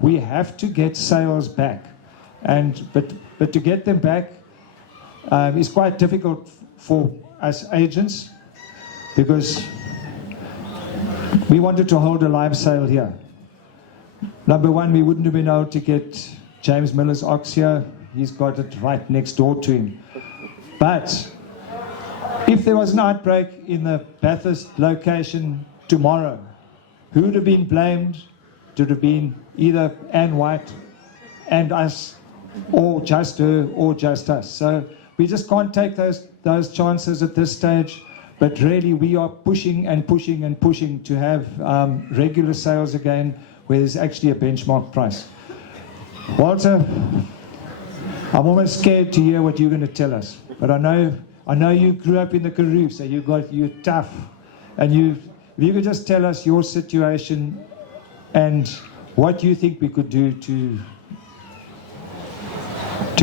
We have to get sales back, but to get them back is quite difficult for us agents, because we wanted to hold a live sale here. Number one, we wouldn't have been able to get James Miller's ox here. He's got it right next door to him. But if there was an outbreak in the Bathurst location tomorrow, who would have been blamed? It would have been either Ann White and us, or just her, or just us. So we just can't take those chances at this stage. But really, we are pushing and pushing and pushing to have regular sales again, where there's actually a benchmark price. Walter, I'm almost scared to hear what you're going to tell us. But I know you grew up in the Karoo, so you're tough. And if you could just tell us your situation and what you think we could do to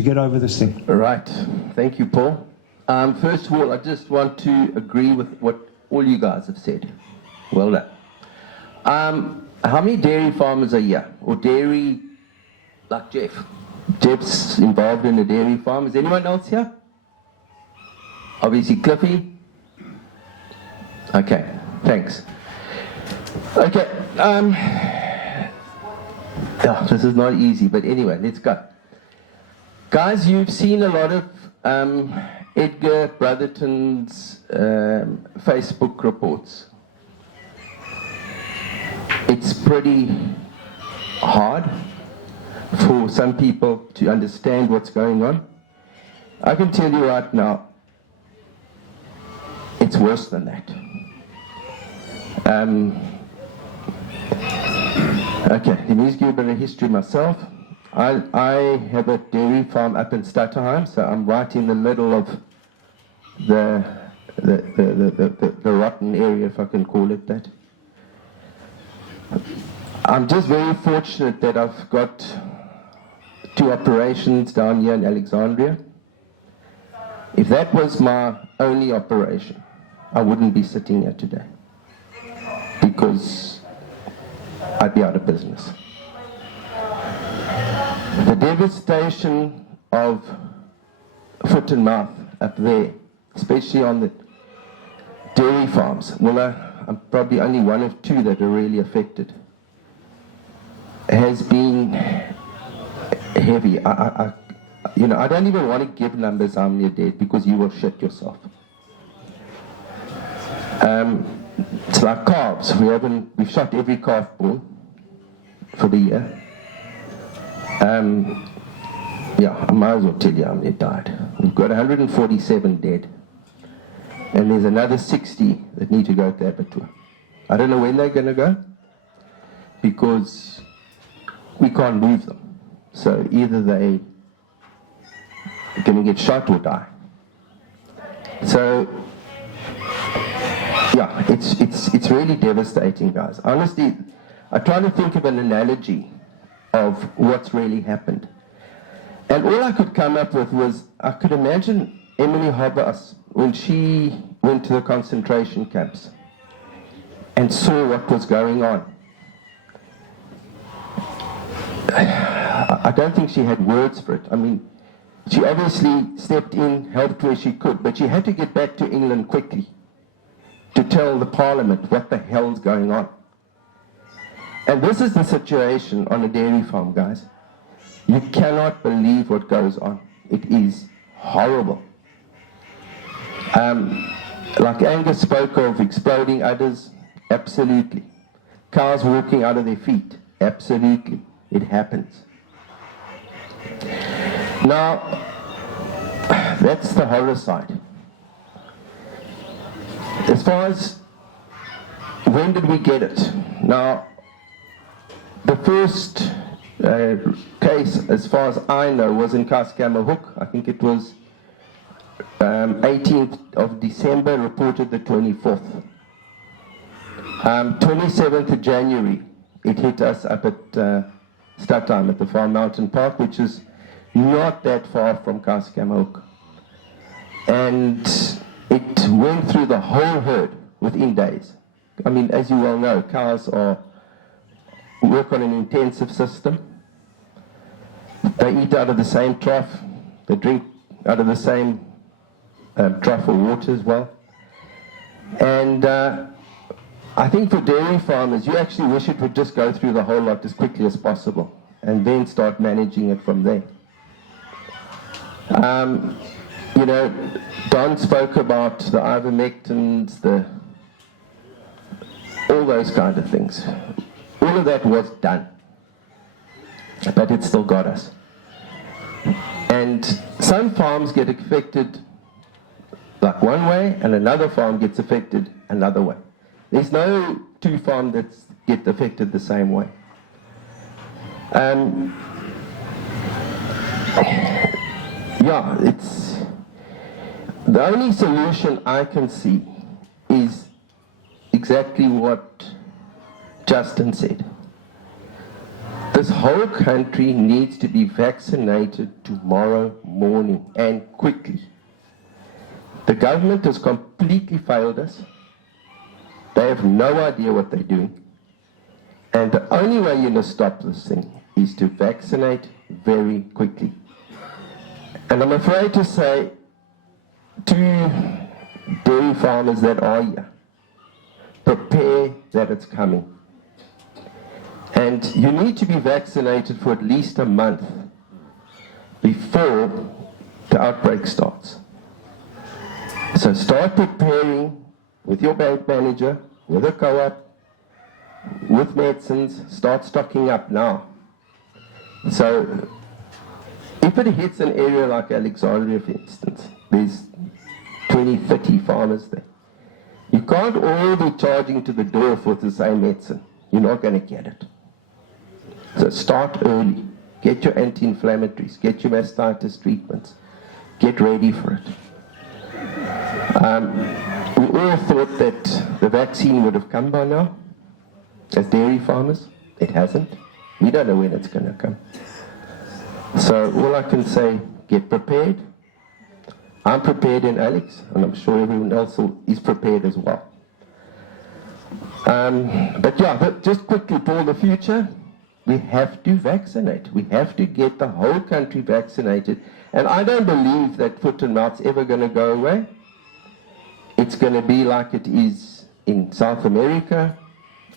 get over this thing. Right. Thank you, Paul. First of all, I just want to agree with what all you guys have said. Well done. How many dairy farmers are here? Or dairy, like Jeff? Jeff's involved in a dairy farm. Is anyone else here? Obviously Cliffy. Okay, thanks. Okay, this is not easy, but anyway, let's go. Guys, you've seen a lot of Edgar Brotherton's Facebook reports. It's pretty hard for some people to understand what's going on. I can tell you right now, it's worse than that. Okay, let me just give a bit of history myself. I have a dairy farm up in Stretton, so I'm right in the middle of the rotten area, if I can call it that. I'm just very fortunate that I've got 2 operations down here in Alexandria. If that was my only operation, I wouldn't be sitting here today, because I'd be out of business. The devastation of foot and mouth up there, especially on the dairy farms. Well, I'm probably only one of two that are really affected. Has been heavy. I don't even want to give numbers how many are dead because you will shit yourself. It's like calves. We've shot every calf born for the year. I might as well tell you how many died. We've got 147 dead. And there's another 60 that need to go to the abattoir. I don't know when they're going to go because we can't move them. So either they are going to get shot or die. So, yeah, it's really devastating, guys. Honestly, I try to think of an analogy of what's really happened. And all I could come up with was, I could imagine Emily Hobbs when she went to the concentration camps and saw what was going on. I don't think she had words for it. I mean, she obviously stepped in, helped where she could, but she had to get back to England quickly to tell the Parliament what the hell's going on. And this is the situation on a dairy farm, guys. You cannot believe what goes on. It is horrible. Like Angus spoke of exploding udders, absolutely. Cows walking out of their feet, absolutely. It happens. Now, that's the horror side. As far as when did we get it? Now, the first case, as far as I know, was in Hook. I think it was 18th of December, reported the 24th. 27th of January, it hit us up at Stretton at the Farm Mountain Park, which is not that far from Hook. And it went through the whole herd within days. I mean, as you well know, cows work on an intensive system. They eat out of the same trough. They drink out of the same trough of water as well. And I think for dairy farmers, you actually wish it would just go through the whole lot as quickly as possible and then start managing it from there. Don spoke about the ivermectins, all those kind of things. All of that was done, but it still got us. And some farms get affected like one way, and another farm gets affected another way. There's no two farms that get affected the same way. It's the only solution I can see is exactly what Justin said. This whole country needs to be vaccinated tomorrow morning and quickly. The government has completely failed us. They have no idea what they're doing. And the only way you're going to stop this thing is to vaccinate very quickly. And I'm afraid to say to dairy farmers that are here, prepare that it's coming. And you need to be vaccinated for at least a month before the outbreak starts. So start preparing with your bank manager, with a co-op, with medicines. Start stocking up now. So if it hits an area like Alexandria, for instance, there's 20, 30 farmers there. You can't all be charging to the door for the same medicine. You're not going to get it. So start early. Get your anti-inflammatories. Get your mastitis treatments. Get ready for it. We all thought that the vaccine would have come by now. As dairy farmers, it hasn't. We don't know when it's going to come. So all I can say, get prepared. I'm prepared in Alex, and I'm sure everyone else is prepared as well. But just quickly, Paul, the future We have to vaccinate. We have to get the whole country vaccinated. And I don't believe that foot and mouth's ever going to go away. It's going to be like it is in South America,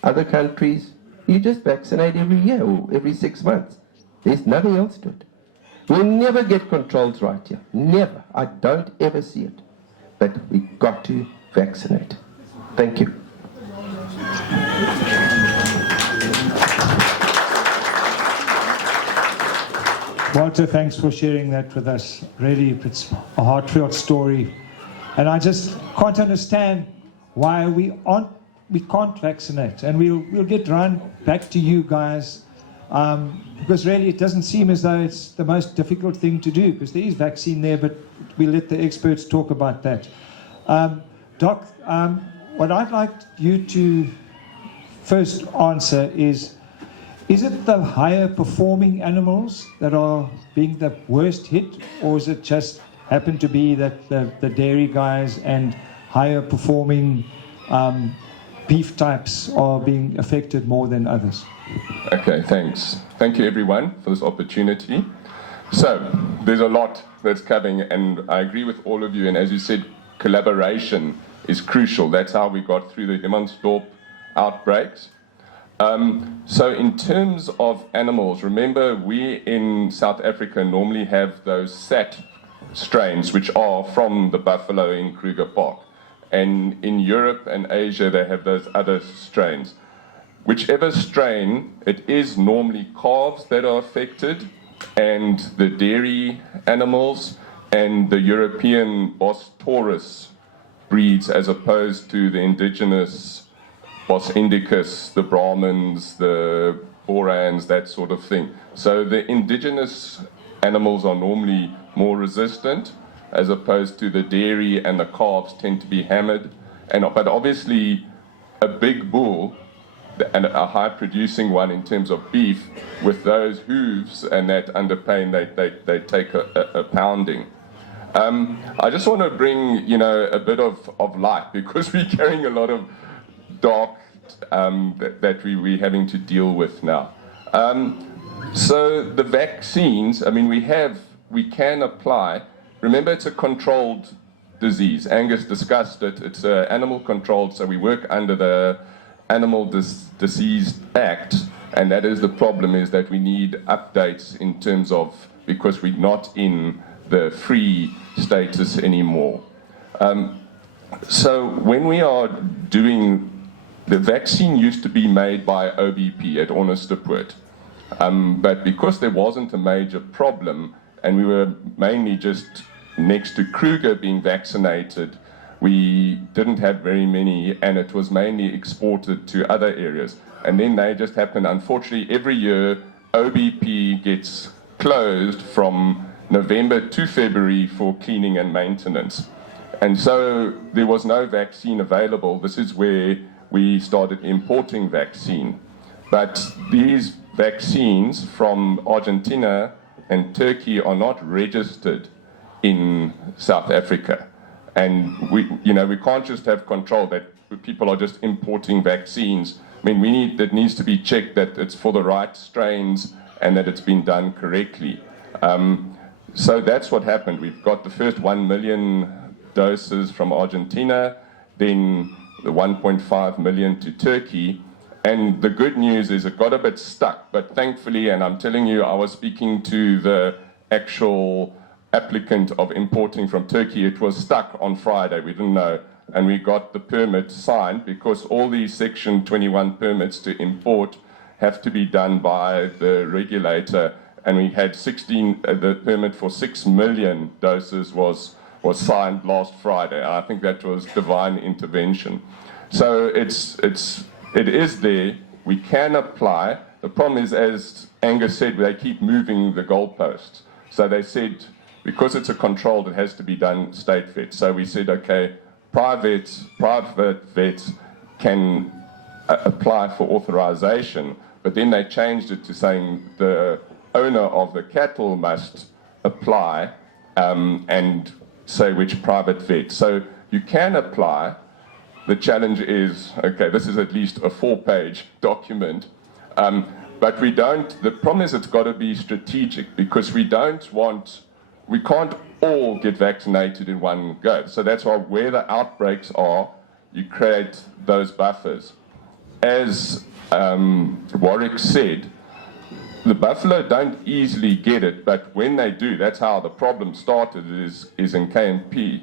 other countries. You just vaccinate every year or every 6 months. There's nothing else to it. We'll never get controls right here. Never. I don't ever see it. But we've got to vaccinate. Thank you. Walter, thanks for sharing that with us. Really, it's a heartfelt story. And I just can't understand why we can't vaccinate. And we'll get round back to you guys, because really it doesn't seem as though it's the most difficult thing to do, because there is vaccine there, but we'll let the experts talk about that. Doc, what I'd like you to first answer is it the higher performing animals that are being the worst hit, or is it just happen to be that the dairy guys and higher performing beef types are being affected more than others? Okay, thanks. Thank you everyone for this opportunity. So, there's a lot that's coming, and I agree with all of you, and as you said, collaboration is crucial. That's how we got through the Hemelsdorp outbreaks. So in terms of animals, remember we in South Africa normally have those SAT strains, which are from the buffalo in Kruger Park. And in Europe and Asia, they have those other strains. Whichever strain, it is normally calves that are affected, and the dairy animals, and the European Bos taurus breeds, as opposed to the indigenous Bos indicus, the Brahmins, the Borans, that sort of thing. So the indigenous animals are normally more resistant, as opposed to the dairy and the calves tend to be hammered. But obviously, a big bull and a high-producing one in terms of beef, with those hooves and that under pain, they take a pounding. I just want to bring, a bit of light, because we're carrying a lot of dark that we're having to deal with now. So the vaccines, we can apply. Remember, it's a controlled disease. Angus discussed it. It's animal controlled, so we work under the Animal Disease Act, and that is the problem, is that we need updates in terms of, because we're not in the free status anymore. So when we are doing, the vaccine used to be made by OBP at Onderstepoort, but because there wasn't a major problem, and we were mainly just next to Kruger being vaccinated, we didn't have very many, and it was mainly exported to other areas. And then they just happened, unfortunately, every year OBP gets closed from November to February for cleaning and maintenance. And so there was no vaccine available. This is where we started importing vaccine. But these vaccines from Argentina and Turkey are not registered in South Africa. And we can't just have control that people are just importing vaccines. That needs to be checked that it's for the right strains and that it's been done correctly. So that's what happened. We've got the first 1 million doses from Argentina, then the 1.5 million to Turkey. And the good news is it got a bit stuck, but thankfully, and I'm telling you, I was speaking to the actual applicant of importing from Turkey. It was stuck on Friday, we didn't know, and we got the permit signed, because all these Section 21 permits to import have to be done by the regulator, and we had the permit for 6 million doses was signed last Friday. I think that was divine intervention. So it is there. We can apply. The problem is, as Angus said, they keep moving the goalposts. So they said, because it's a controlled, it has to be done state vet. So we said, okay, private vets can apply for authorization, but then they changed it to saying the owner of the cattle must apply and say which private vet. So you can apply. The challenge is, okay, this is at least a 4-page document. but we don't, the problem is it's got to be strategic, because we can't all get vaccinated in one go. So that's why where the outbreaks are, you create those buffers. As Warrick said, the buffalo don't easily get it, but when they do, that's how the problem started, is in KMP,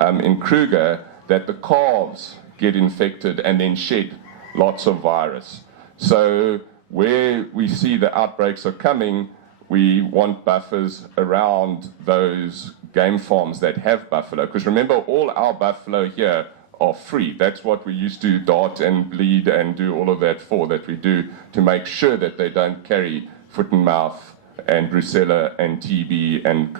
in Kruger, that the calves get infected and then shed lots of virus. So where we see the outbreaks are coming, we want buffers around those game farms that have buffalo. Because remember, all our buffalo here are free. That's what we used to dart and bleed and do all of that for, that we do to make sure that they don't carry foot and mouth and brucella and TB and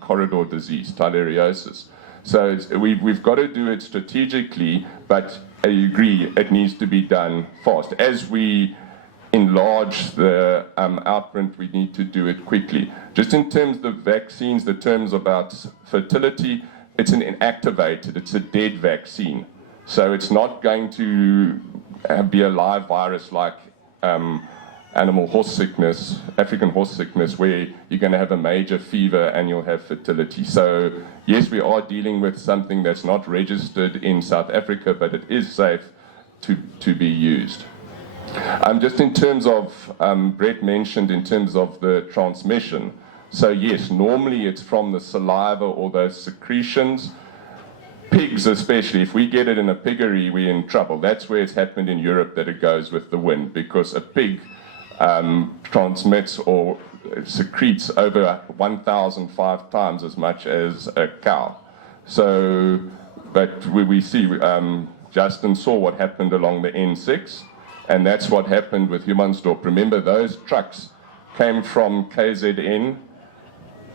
corridor disease, tuberculosis. So we've got to do it strategically, but I agree it needs to be done fast. As we enlarge the outprint, we need to do it quickly. Just in terms of the vaccines, the terms about fertility, it's an inactivated, it's a dead vaccine. So it's not going to be a live virus like animal horse sickness, African horse sickness, where you're going to have a major fever and you'll have fertility. So yes, we are dealing with something that's not registered in South Africa, but it is safe to be used. Just in terms of, Brent mentioned in terms of the transmission. So yes, normally it's from the saliva or those secretions. Pigs especially, if we get it in a piggery, we're in trouble. That's where it's happened in Europe, that it goes with the wind, because a pig transmits or secretes over 1,005 times as much as a cow. So, but we see, Justin saw what happened along the N6, and that's what happened with Humansdorp. Remember, those trucks came from KZN,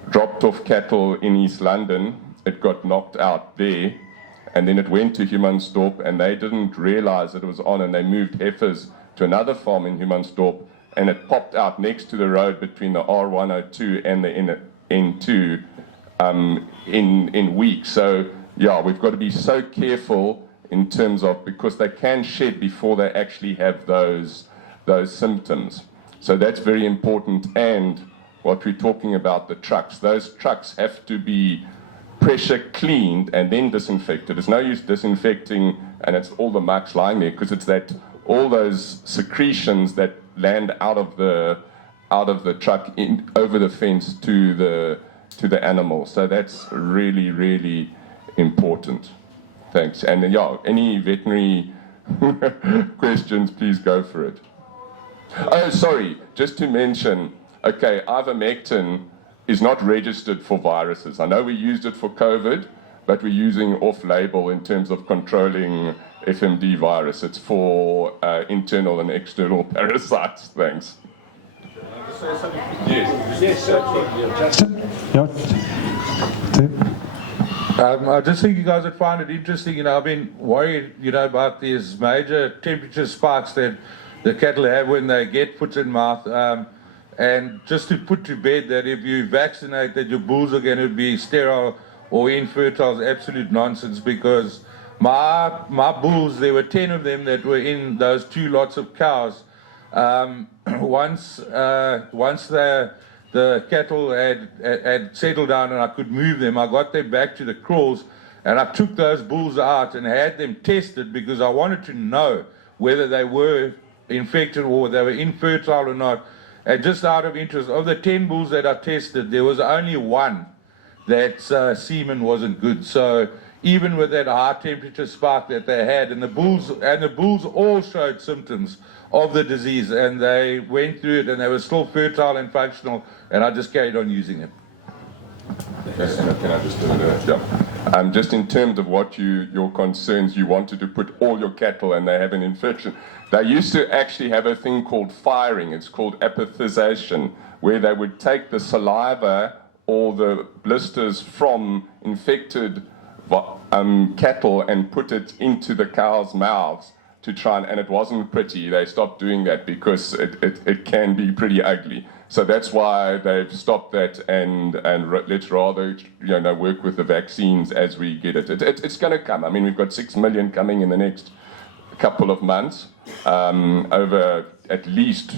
dropped off cattle in East London, it got knocked out there, and then it went to Humansdorp, and they didn't realize that it was on, and they moved heifers to another farm in Humansdorp, and it popped out next to the road between the R102 and the N2 in weeks. So yeah, we've got to be so careful in terms of, because they can shed before they actually have those symptoms. So that's very important. And what we're talking about, the trucks, those trucks have to be pressure cleaned and then disinfected. There's no use disinfecting and it's all the muck's lying there, because it's that all those secretions that land out of the truck over the fence to the animal. So that's really, really important. Thanks. And yeah, any veterinary questions, please go for it. Oh, sorry, just to mention, okay, ivermectin is not registered for viruses. I know we used it for COVID, but we're using off-label in terms of controlling FMD virus. It's for internal and external parasites. Thanks. Yes. I just think you guys would find it interesting. I've been worried, about these major temperature spikes that the cattle have when they get foot and mouth. And just to put to bed that if you vaccinate that your bulls are going to be sterile or infertile is absolute nonsense, because my bulls, there were 10 of them that were in those 2 lots of cows. Once the cattle had settled down and I could move them, I got them back to the crawls and I took those bulls out and had them tested, because I wanted to know whether they were infected or they were infertile or not. And just out of interest, of the 10 bulls that I tested, there was only one that semen wasn't good. So even with that high temperature spike that they had, and the bulls all showed symptoms of the disease, and they went through it and they were still fertile and functional, and I just carried on using them. Can I just do that? Yeah. Just in terms of what your concerns, you wanted to put all your cattle and they have an infection. They used to actually have a thing called firing. It's called apathization, where they would take the saliva or the blisters from infected cattle and put it into the cows' mouths to try and it wasn't pretty. They stopped doing that because it can be pretty ugly. So that's why they've stopped that, and let's rather work with the vaccines as we get it. It's going to come. I mean, we've got 6 million coming in the next couple of months, over at least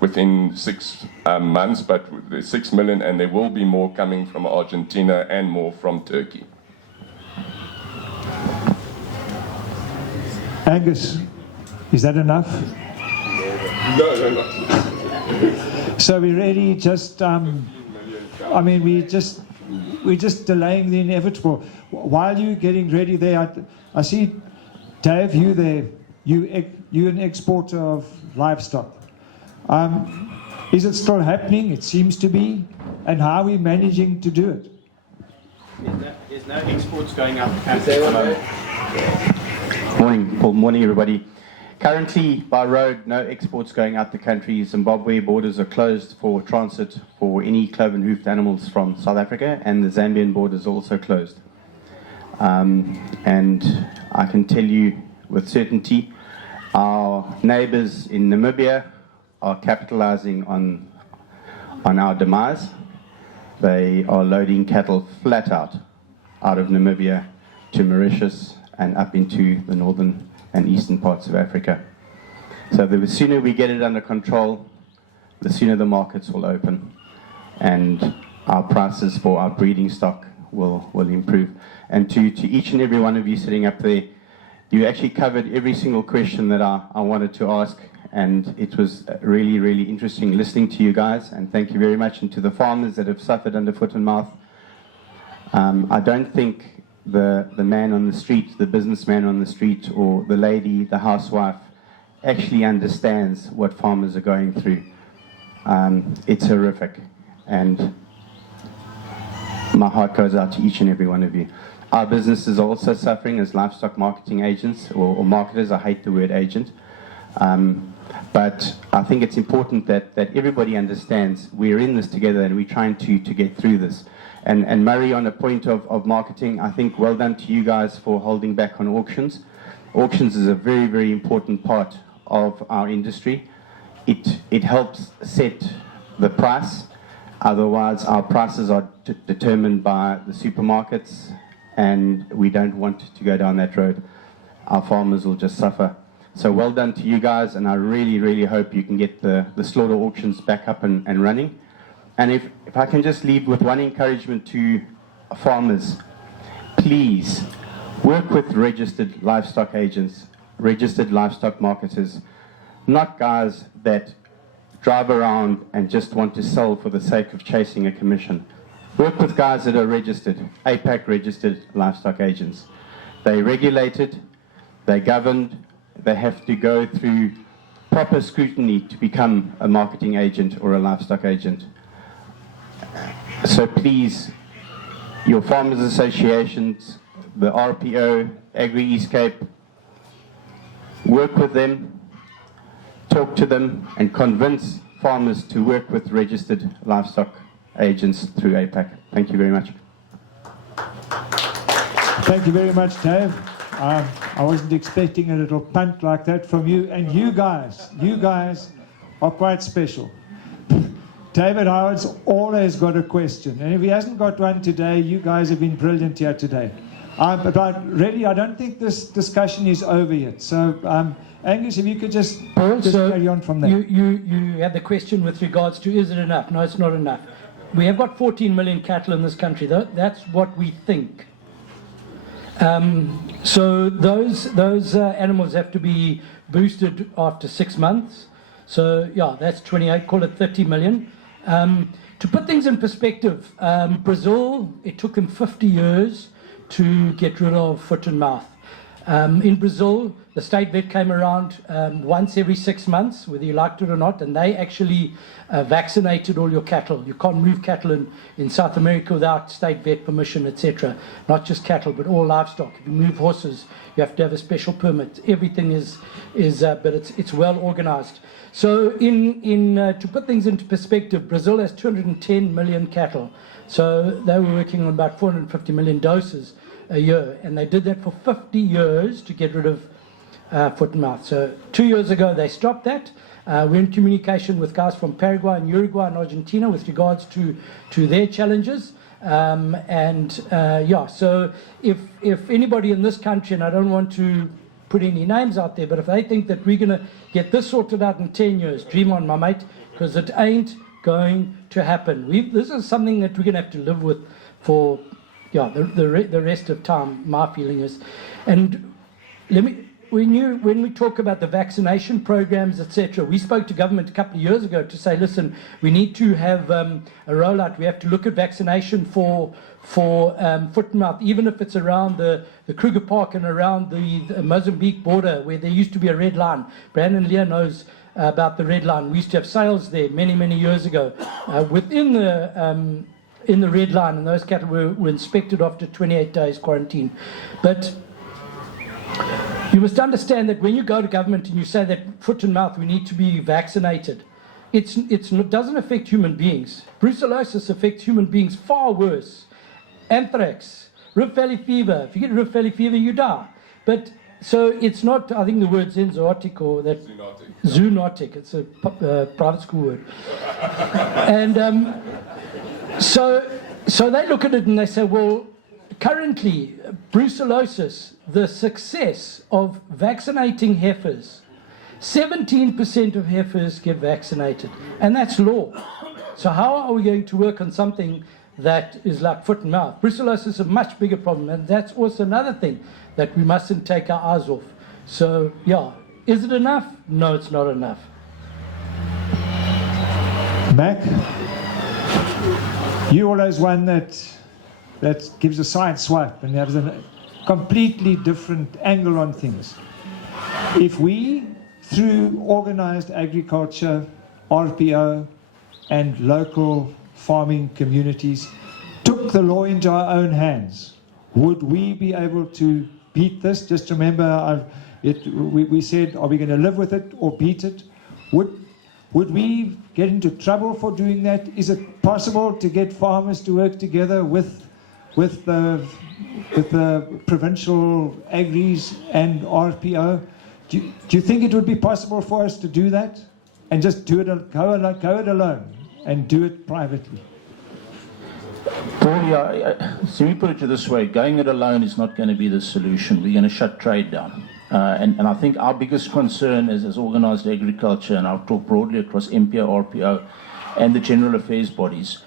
within 6 months, but there's 6 million, and there will be more coming from Argentina and more from Turkey. Angus, is that enough? No. So we're really just, we're just delaying the inevitable. While you're getting ready there, I see, Dave, you there, you're an exporter of livestock. Is it still happening? It seems to be. And how are we managing to do it? There's no exports going out the country at the moment. Morning, Paul. Morning, everybody. Currently, by road, no exports going out the country. Zimbabwe borders are closed for transit for any cloven-hoofed animals from South Africa, and the Zambian border is also closed. And I can tell you with certainty, our neighbours in Namibia are capitalising on our demise. They are loading cattle flat out of Namibia to Mauritius and up into the northern and eastern parts of Africa. So the sooner we get it under control, the sooner the markets will open and our prices for our breeding stock will improve. And to each and every one of you sitting up there, you actually covered every single question that I wanted to ask, and it was really, really interesting listening to you guys, and thank you very much. And to the farmers that have suffered under foot and mouth, I don't think the man on the street, the businessman on the street, or the lady, the housewife, actually understands what farmers are going through. It's horrific, and my heart goes out to each and every one of you. Our businesses are also suffering as livestock marketing agents or marketers. I hate the word agent. But I think it's important that everybody understands we're in this together and we're trying to get through this. And Murray, on a point of marketing, I think well done to you guys for holding back on auctions. Auctions is a very, very important part of our industry. It helps set the price. Otherwise, our prices are determined by the supermarkets, and we don't want to go down that road. Our farmers will just suffer. So well done to you guys, and I really, really hope you can get the slaughter auctions back up and running. And if I can just leave with one encouragement to farmers, please work with registered livestock agents, registered livestock marketers, not guys that drive around and just want to sell for the sake of chasing a commission. Work with guys that are registered, APAC registered livestock agents. They're regulated, they're governed, they have to go through proper scrutiny to become a marketing agent or a livestock agent. So please, your farmers associations, the RPO, Agri East Cape, work with them, talk to them, and convince farmers to work with registered livestock agents through APAC. Thank you very much. Thank you very much, Dave. I wasn't expecting a little punt like that from you. And you guys are quite special. David Howard's always got a question. And if he hasn't got one today, you guys have been brilliant here today. But really, I don't think this discussion is over yet. So, Angus, if you could just carry on from there. You had the question with regards to, is it enough? No, it's not enough. We have got 14 million cattle in this country. That's what we think. So those animals have to be boosted after 6 months. So yeah, that's 28, call it 30 million. To put things in perspective, Brazil, it took them 50 years to get rid of foot and mouth. In Brazil, the state vet came around once every 6 months, whether you liked it or not, and they actually vaccinated all your cattle. You can't move cattle in South America without state vet permission, etc. Not just cattle, but all livestock. If you move horses, you have to have a special permit. Everything but it's well organized. So to put things into perspective, Brazil has 210 million cattle. So they were working on about 450 million doses a year, and they did that for 50 years to get rid of foot and mouth. So 2 years ago they stopped that. We're in communication with guys from Paraguay and Uruguay and Argentina with regards to their challenges. So if anybody in this country, and I don't want to put any names out there, but if they think that we're going to get this sorted out in 10 years, dream on, my mate. because it ain't going to happen. This is something that we're going to have to live with for the rest of time, my feeling is. And when we talk about the vaccination programs, etc., we spoke to government a couple of years ago to say, listen, we need to have a rollout. We have to look at vaccination for foot and mouth, even if it's around the Kruger Park and around the Mozambique border where there used to be a red line. Brandon Lear knows about the red line. We used to have sales there many, many years ago. Within the red line, and those cattle were inspected after 28 days quarantine. But you must understand that when you go to government and you say that foot and mouth, we need to be vaccinated, it doesn't affect human beings. Brucellosis affects human beings far worse. Anthrax, Rift Valley fever. If you get Rift Valley fever, you die. But so it's not, I think the word's zoonotic or that. Zoonotic. It's a private school word. And so they look at it and they say, well, currently, brucellosis, the success of vaccinating heifers, 17% of heifers get vaccinated, and that's law. So how are we going to work on something that is like foot and mouth? Brucellosis is a much bigger problem, and that's also another thing that we mustn't take our eyes off. So, yeah, is it enough? No, it's not enough. Mac, you're always one that gives a side swipe and has a completely different angle on things. If we, through organized agriculture, RPO, and local farming communities, took the law into our own hands, would we be able to beat this? Just remember, we said, are we going to live with it or beat it? Would we get into trouble for doing that? Is it possible to get farmers to work together with the provincial agris and RPO? Do you think it would be possible for us to do that and just do it, go it alone and do it privately? Paul, so we put it this way, going it alone is not going to be the solution. We're going to shut trade down. And I think our biggest concern as organised agriculture, and I'll talk broadly across MPO, RPO, and the general affairs bodies,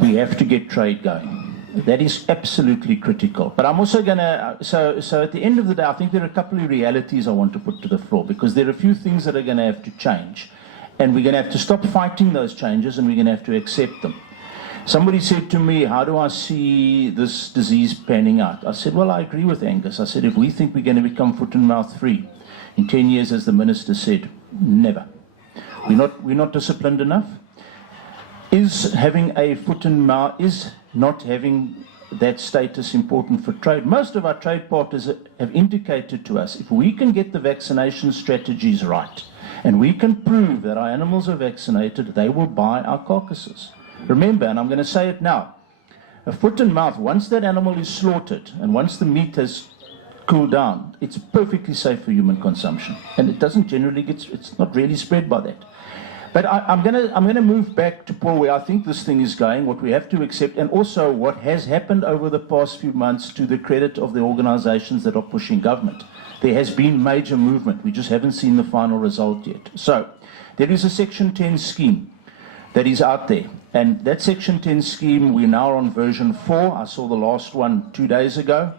we have to get trade going. That is absolutely critical. But I'm also going to, so at the end of the day, I think there are a couple of realities I want to put to the floor, because there are a few things that are going to have to change. And we're going to have to stop fighting those changes, and we're going to have to accept them. Somebody said to me, how do I see this disease panning out? I said, well, I agree with Angus. I said, if we think we're going to become foot and mouth free in 10 years, as the minister said, never. We're not disciplined enough. Is having a foot and mouth, is not having that status important for trade? Most of our trade partners have indicated to us, if we can get the vaccination strategies right, and we can prove that our animals are vaccinated, they will buy our carcasses. Remember, and I'm going to say it now, a foot and mouth, once that animal is slaughtered and once the meat has cooled down, it's perfectly safe for human consumption. And it doesn't generally it's not really spread by that. But I'm going to move back to Paul, where I think this thing is going, what we have to accept, and also what has happened over the past few months, to the credit of the organizations that are pushing government. There has been major movement. We just haven't seen the final result yet. So there is a Section 10 scheme that is out there. And that Section 10 scheme, we're now on version 4. I saw the last one 2 days ago.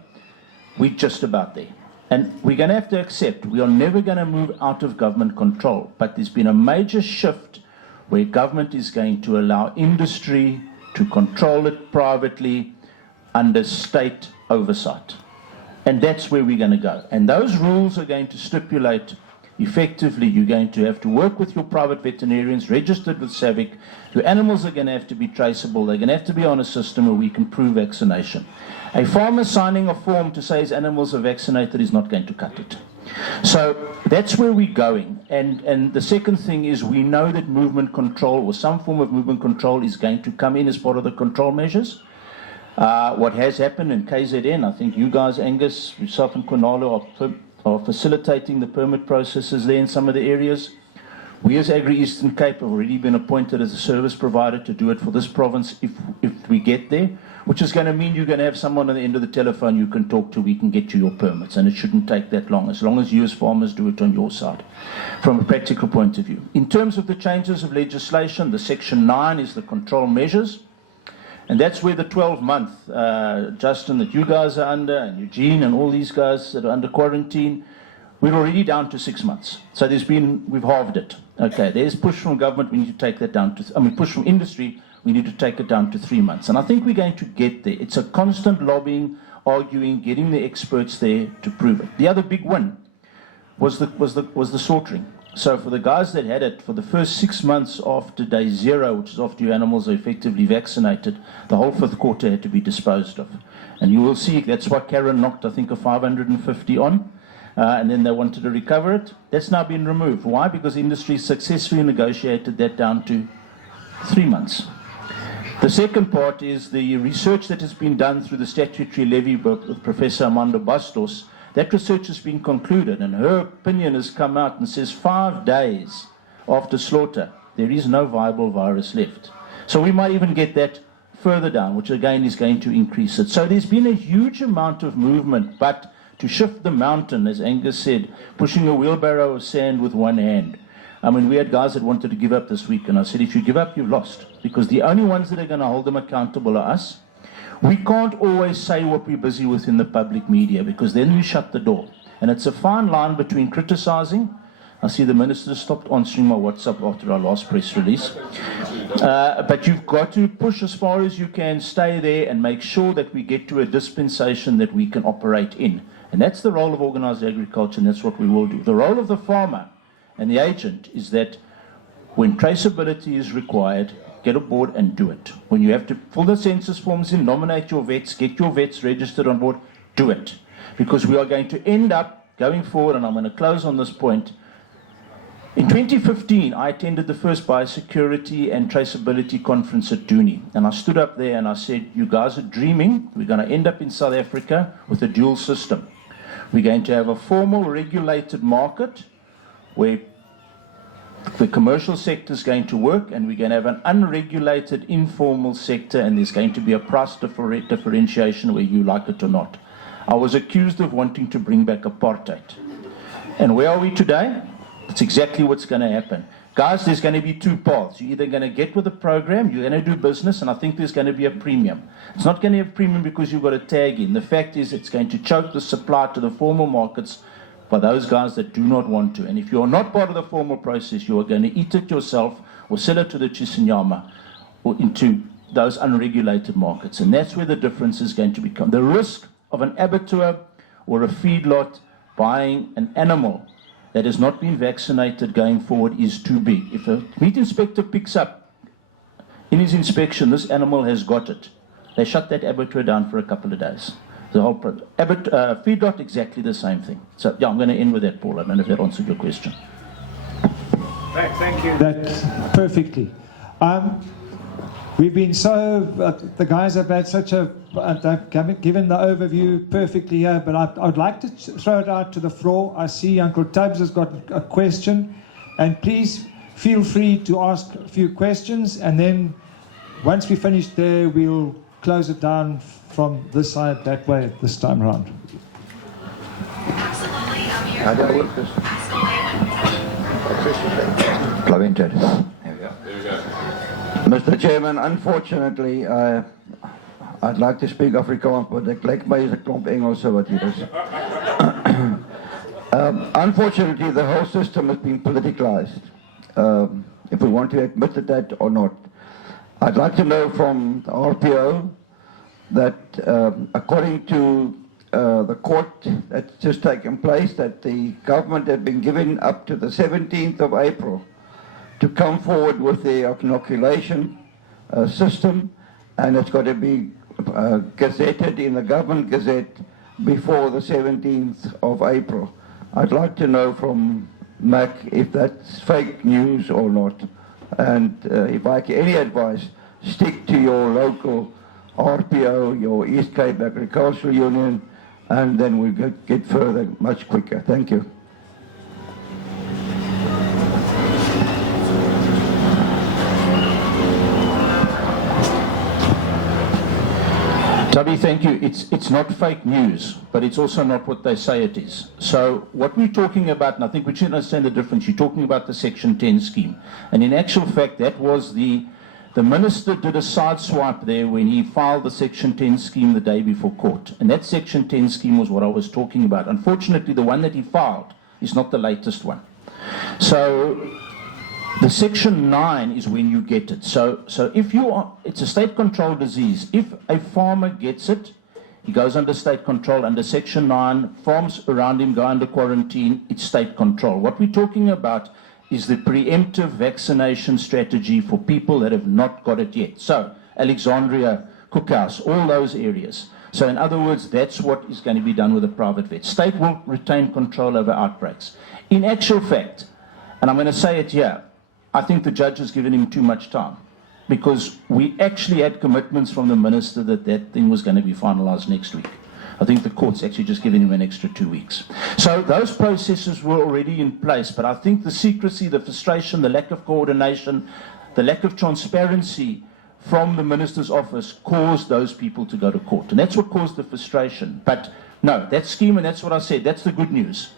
We're just about there. And we're going to have to accept we are never going to move out of government control. But there's been a major shift where government is going to allow industry to control it privately under state oversight. And that's where we're going to go. And those rules are going to stipulate, effectively, you're going to have to work with your private veterinarians registered with SAVIC. Your animals are going to have to be traceable. They're going to have to be on a system where we can prove vaccination. A farmer signing a form to say his animals are vaccinated is not going to cut it. So that's where we're going. And the second thing is, we know that movement control, or some form of movement control, is going to come in as part of the control measures. What has happened in KZN, I think you guys, Angus, yourself and Konalo, are facilitating the permit processes there in some of the areas. We as Agri Eastern Cape have already been appointed as a service provider to do it for this province if we get there, which is going to mean you're going to have someone on the end of the telephone you can talk to, we can get you your permits, and it shouldn't take that long as you as farmers do it on your side, from a practical point of view. In terms of the changes of legislation, the Section 9 is the control measures, and that's where the 12-month, Justin, that you guys are under, and Eugene and all these guys that are under quarantine, we're already down to 6 months. So we've halved it. Okay, there's push from government, we need to take that down to, push from industry, we need to take it down to 3 months. And I think we're going to get there. It's a constant lobbying, arguing, getting the experts there to prove it. The other big win was the slaughtering. So for the guys that had it, for the first 6 months after day 0, which is after your animals are effectively vaccinated, the whole 5th quarter had to be disposed of. And you will see, that's why Karen knocked, I think, a 550 on. And then they wanted to recover it. That's now been removed. Why? Because industry successfully negotiated that down to 3 months. The second part is the research that has been done through the statutory levy book with Professor Amanda Bastos. That research has been concluded, and her opinion has come out and says 5 days after slaughter, there is no viable virus left. So we might even get that further down, which again is going to increase it. So there's been a huge amount of movement, but to shift the mountain, as Angus said, pushing a wheelbarrow of sand with one hand. We had guys that wanted to give up this week, and I said, if you give up, you've lost, because the only ones that are going to hold them accountable are us. We can't always say what we're busy with in the public media, because then we shut the door. And it's a fine line between criticizing. I see the minister stopped answering my WhatsApp after our last press release. But you've got to push as far as you can, stay there, and make sure that we get to a dispensation that we can operate in. And that's the role of organised agriculture, and that's what we will do. The role of the farmer and the agent is that when traceability is required, get aboard and do it. When you have to fill the census forms in, nominate your vets, get your vets registered on board, do it. Because we are going to end up going forward, and I'm going to close on this point. In 2015, I attended the first biosecurity and traceability conference at Dooney, and I stood up there and I said, you guys are dreaming. We're going to end up in South Africa with a dual system. We're going to have a formal regulated market where the commercial sector is going to work, and we're going to have an unregulated informal sector, and there's going to be a price differentiation where you like it or not. I was accused of wanting to bring back apartheid. And where are we today? It's exactly what's going to happen. Guys, there's going to be two paths. You're either going to get with the program, you're going to do business, and I think there's going to be a premium. It's not going to have premium because you've got a tag in. The fact is it's going to choke the supply to the formal markets by those guys that do not want to. And if you're not part of the formal process, you are going to eat it yourself or sell it to the Chisinjama or into those unregulated markets. And that's where the difference is going to become. The risk of an abattoir or a feedlot buying an animal that has not been vaccinated going forward is too big. If a meat inspector picks up in his inspection, this animal has got it, they shut that abattoir down for a couple of days. The whole feedlot, exactly the same thing. So, yeah, I'm going to end with that, Paul. I don't know if that answered your question. Thank you. That's perfectly. We've been the guys have had such they've given the overview perfectly here, but I'd like to throw it out to the floor. I see Uncle Tubbs has got a question, and please feel free to ask a few questions, and then once we finish there, we'll close it down from this side that way this time around. Mr. Chairman, unfortunately, I'd like to speak Afrikaans, but ek lyk my is 'n klomp Engelse wat hier is. Unfortunately, the whole system has been politicized, if we want to admit that or not. I'd like to know from the RPO that according to the court that's just taken place, that the government had been given up to the 17th of April to come forward with the inoculation system, and it's got to be gazetted in the Government Gazette before the 17th of April. I'd like to know from Mac if that's fake news or not, and if I get any advice, stick to your local RPO, your East Cape Agricultural Union, and then we'll get further much quicker. Thank you. Tubby, thank you. It's not fake news, but it's also not what they say it is. So what we're talking about, and I think we should understand the difference, you're talking about the Section 10 scheme. And in actual fact, that was the minister did a sideswipe there when he filed the Section 10 scheme the day before court. And that Section 10 scheme was what I was talking about. Unfortunately, the one that he filed is not the latest one. So the Section 9 is when you get it. So if you are, it's a state-controlled disease. If a farmer gets it, he goes under state control. Under Section 9, farms around him go under quarantine. It's state control. What we're talking about is the preemptive vaccination strategy for people that have not got it yet. So Alexandria, Cookhouse, all those areas. So in other words, that's what is going to be done with a private vet. State will retain control over outbreaks. In actual fact, and I'm going to say it here, I think the judge has given him too much time, because we actually had commitments from the minister that that thing was going to be finalised next week. I think the court's actually just given him an extra 2 weeks. So those processes were already in place, but I think the secrecy, the frustration, the lack of coordination, the lack of transparency from the minister's office caused those people to go to court. And that's what caused the frustration. But no, that scheme, and that's what I said, that's the good news.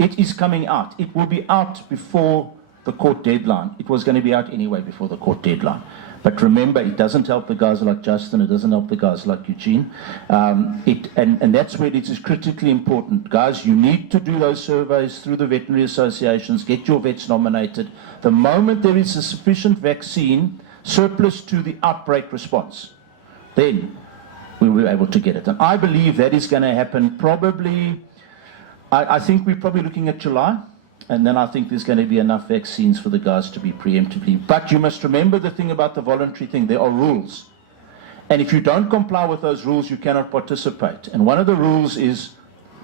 It is coming out. It will be out before the court deadline. It was going to be out anyway before the court deadline. But remember, it doesn't help the guys like Justin, it doesn't help the guys like Eugene. And that's where it is critically important. Guys, you need to do those surveys through the veterinary associations, get your vets nominated. The moment there is a sufficient vaccine surplus to the outbreak response, then we will be able to get it. And I believe that is going to happen probably, I think we're probably looking at July. And then I think there's going to be enough vaccines for the guys to be preemptively. But you must remember the thing about the voluntary thing. There are rules. And if you don't comply with those rules, you cannot participate. And one of the rules is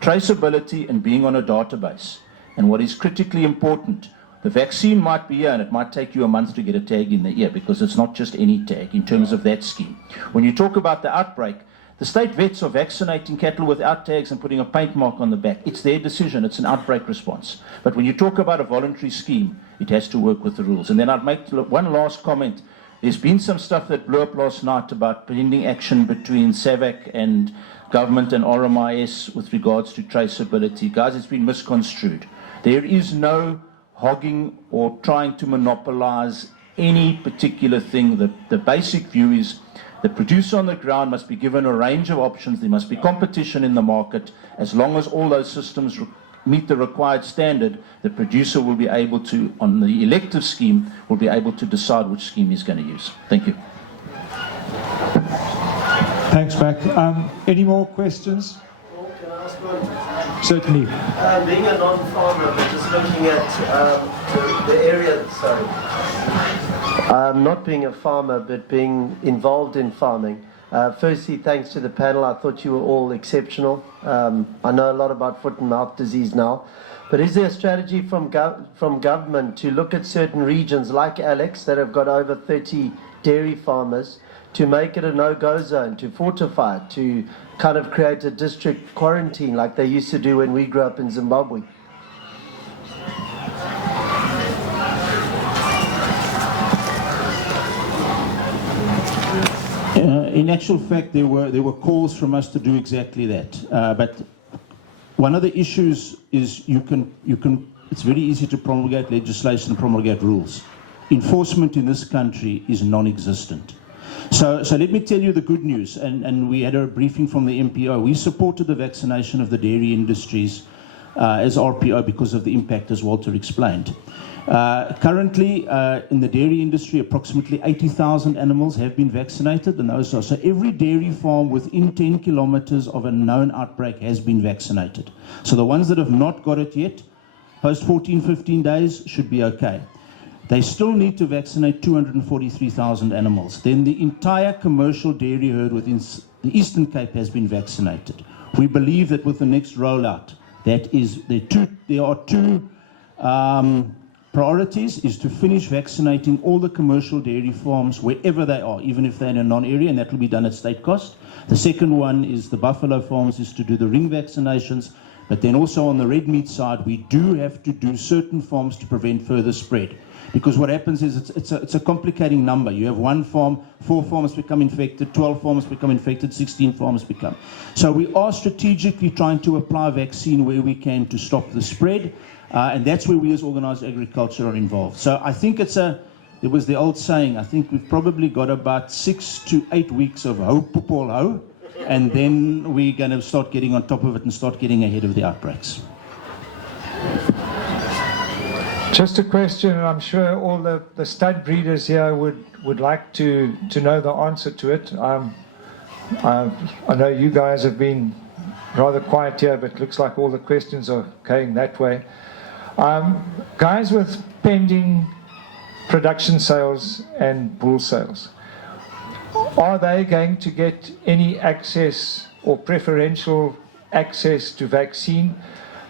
traceability and being on a database. And what is critically important, the vaccine might be here and it might take you a month to get a tag in the ear, because it's not just any tag in terms of that scheme. When you talk about the outbreak, the state vets are vaccinating cattle without tags and putting a paint mark on the back. It's their decision. It's an outbreak response. But when you talk about a voluntary scheme, it has to work with the rules. And then I'd make one last comment. There's been some stuff that blew up last night about pending action between SAVAC and government and RMIS with regards to traceability. Guys, it's been misconstrued. There is no hogging or trying to monopolize any particular thing. The basic view is the producer on the ground must be given a range of options. There must be competition in the market. As long as all those systems meet the required standard, the producer will be able to, on the elective scheme, will be able to decide which scheme he's going to use. Thank you. Thanks, Mac. Any more questions? Well, can I ask one? Certainly. Being a non-farmer, but just looking at the area, not being a farmer, but being involved in farming. Firstly, thanks to the panel. I thought you were all exceptional. I know a lot about foot and mouth disease now. But is there a strategy from government to look at certain regions like Alex that have got over 30 dairy farmers to make it a no-go zone, to fortify it, to kind of create a district quarantine like they used to do when we grew up in Zimbabwe? In actual fact, there were calls from us to do exactly that. But one of the issues is it's very easy to promulgate legislation and promulgate rules. Enforcement in this country is non-existent. So let me tell you the good news, and we had a briefing from the MPO. We supported the vaccination of the dairy industries as RPO because of the impact, as Walter explained. Currently, in the dairy industry, approximately 80,000 animals have been vaccinated, and those are, so every dairy farm within 10 kilometers of a known outbreak has been vaccinated. So the ones that have not got it yet, post 14, 15 days, should be okay. They still need to vaccinate 243,000 animals. Then the entire commercial dairy herd within the Eastern Cape has been vaccinated. We believe that with the next rollout, there are two priorities, is to finish vaccinating all the commercial dairy farms wherever they are, even if they're in a non-area, and that will be done at state cost. The second one is the buffalo farms, is to do the ring vaccinations. But then also on the red meat side, we do have to do certain farms to prevent further spread. Because what happens is it's a complicating number. You have one farm, 4 farmers become infected, 12 farmers become infected, 16 farmers become. So we are strategically trying to apply vaccine where we can to stop the spread, and that's where we as organised agriculture are involved. So I think it was the old saying, I think we've probably got about 6 to 8 weeks of ho, Paul, ho, and then we're going to start getting on top of it and start getting ahead of the outbreaks. Just a question, and I'm sure all the stud breeders here would like to know the answer to it. I know you guys have been rather quiet here, but it looks like all the questions are going that way. Guys with pending production sales and bull sales, are they going to get any access or preferential access to vaccine?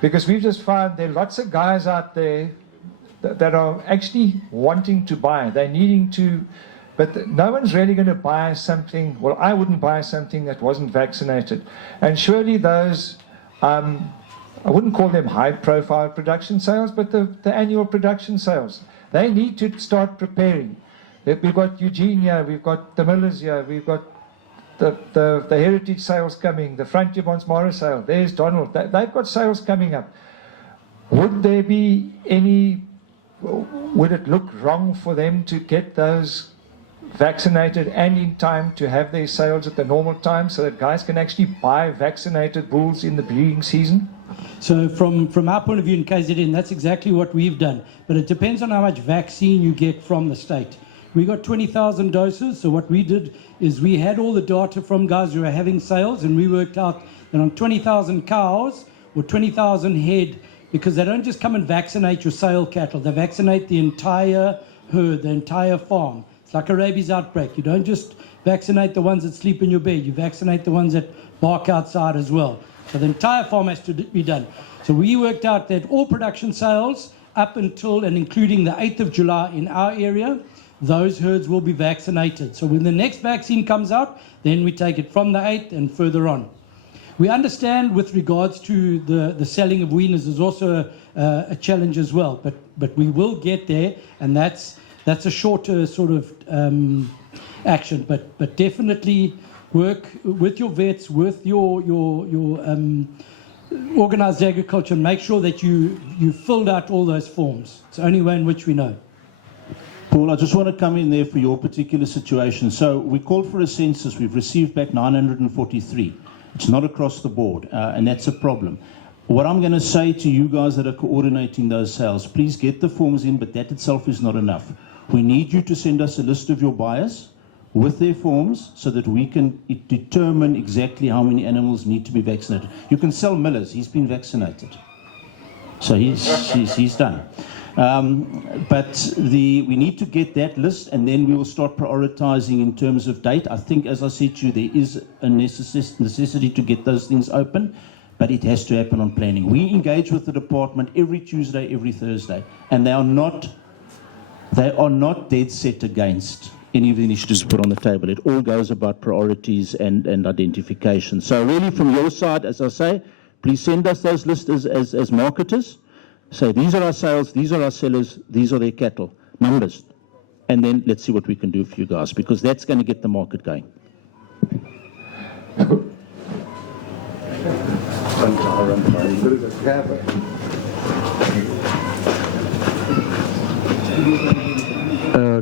Because we've just found there are lots of guys out there that are actually wanting to buy. They're needing to, but no one's really going to buy something. Well, I wouldn't buy something that wasn't vaccinated. And surely those, I wouldn't call them high-profile production sales, but the annual production sales, they need to start preparing. We've got Eugene here, we've got the Millers here, we've got the heritage sales coming, the Frontier Bonsmara sale, there's Donald. They've got sales coming up. Would there be any, would it look wrong for them to get those vaccinated and in time to have their sales at the normal time so that guys can actually buy vaccinated bulls in the breeding season? So from our point of view in KZN, that's exactly what we've done. But it depends on how much vaccine you get from the state. We got 20,000 doses, so what we did is we had all the data from guys who were having sales, and we worked out that on 20,000 cows or 20,000 head, because they don't just come and vaccinate your sale cattle, they vaccinate the entire herd, the entire farm. It's like a rabies outbreak. You don't just vaccinate the ones that sleep in your bed, you vaccinate the ones that bark outside as well. So the entire farm has to be done. So we worked out that all production sales up until and including the 8th of July in our area, those herds will be vaccinated. So when the next vaccine comes out, then we take it from the 8th and further on. We understand with regards to the selling of weaners is also a challenge as well, but we will get there, and that's a shorter sort of action. But definitely work with your vets, with your organised agriculture, and make sure that you filled out all those forms. It's the only way in which we know. Paul, I just want to come in there for your particular situation. So we called for a census. We've received back 943. It's not across the board, and that's a problem. What I'm going to say to you guys that are coordinating those sales, please get the forms in, but that itself is not enough. We need you to send us a list of your buyers with their forms so that we can determine exactly how many animals need to be vaccinated. You can sell Miller's, he's been vaccinated. So he's done. But we need to get that list, and then we will start prioritizing in terms of date. I think, as I said to you, there is a necessity to get those things open, but it has to happen on planning. We engage with the department every Tuesday, every Thursday, and they are not dead set against any of the initiatives put on the table. It all goes about priorities and identification. So really from your side, as I say, please send us those lists as marketers. Say, these are our sales, these are our sellers, these are their cattle, numbers. And then let's see what we can do for you guys, because that's going to get the market going.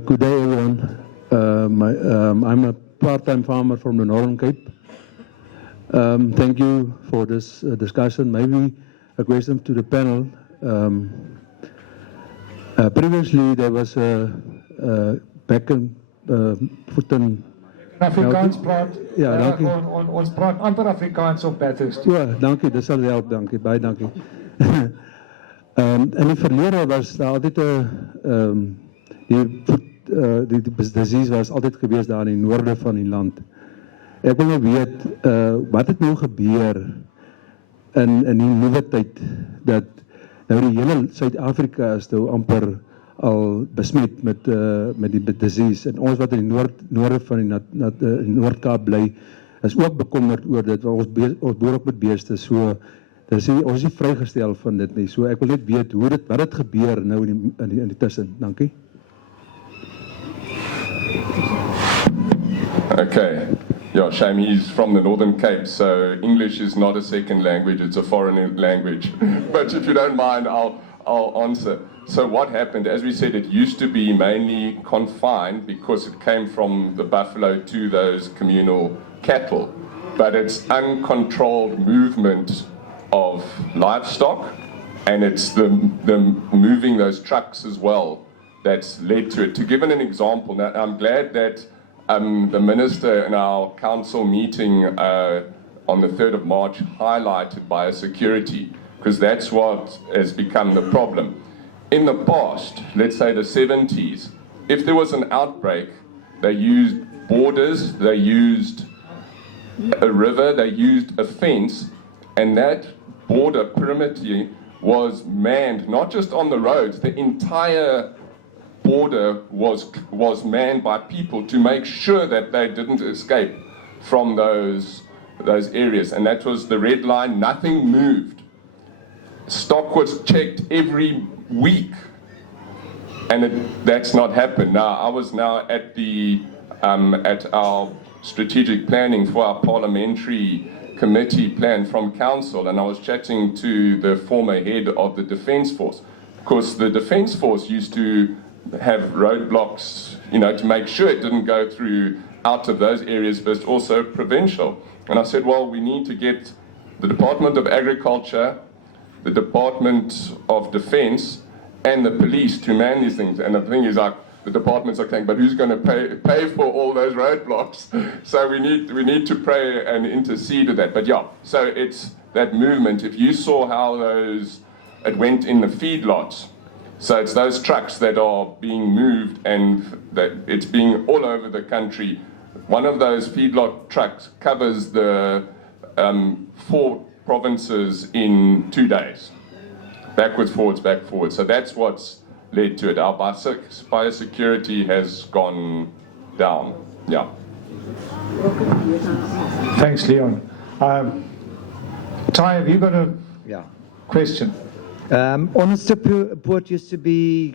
Good day, everyone. I'm a part-time farmer from the Northern Cape. Thank you for this discussion. Maybe a question to the panel. Previously, there was a back and foot and Afrikaans praat. Ja, dankie. Ons praat amper Afrikaans op Bathurst. Ja, dankie, dit sal help, dankie, baie dankie. In die verlede was daar altyd die disease was altyd gewees daar in die noorde van die land. Ek wil nou weet, wat het nou gebeur in die nuwe tyd, dat nou die hele Suid-Afrika is nou amper al besmet met die disease, en ons wat in die noorde van die Noord-Kaap bly, is ook bekommerd oor dit, want ons boer ook met beeste, so ons is nie vrygestel van dit nie. So ek wil net weet hoe dit wat het gebeur nou in die tussen. Dankie. Okay. Yeah, shame he's from the Northern Cape, so English is not a second language, it's a foreign language. But if you don't mind, I'll answer. So what happened, as we said, it used to be mainly confined because it came from the buffalo to those communal cattle. But it's uncontrolled movement of livestock, and it's the moving those trucks as well that's led to it. To give an example, now I'm glad that the Minister in our council meeting on the 3rd of March highlighted biosecurity, because that's what has become the problem. In the past, let's say the 70s, if there was an outbreak, they used borders, they used a river, they used a fence, and that border perimeter was manned, not just on the roads, the entire border was manned by people to make sure that they didn't escape from those areas. And that was the red line, nothing moved. Stock was checked every week, and that's not happened. Now, I was now at our strategic planning for our parliamentary committee plan from council, and I was chatting to the former head of the Defence Force. Of course, the Defence Force used to have roadblocks, to make sure it didn't go through out of those areas, but also provincial. And I said, well, we need to get the Department of Agriculture, the Department of Defence, and the police to man these things. And the thing is, like, the departments are saying, but who's going to pay for all those roadblocks? So we need to pray and intercede with that. But yeah, so it's that movement. If you saw how it went in the feedlots, so it's those trucks that are being moved, and that it's being all over the country. One of those feedlot trucks covers the 4 provinces in 2 days. Backwards, forwards, back, forwards. So that's what's led to it. Our biosecurity has gone down. Yeah. Thanks, Leon. Ty, have you got a question? Honest Report used to be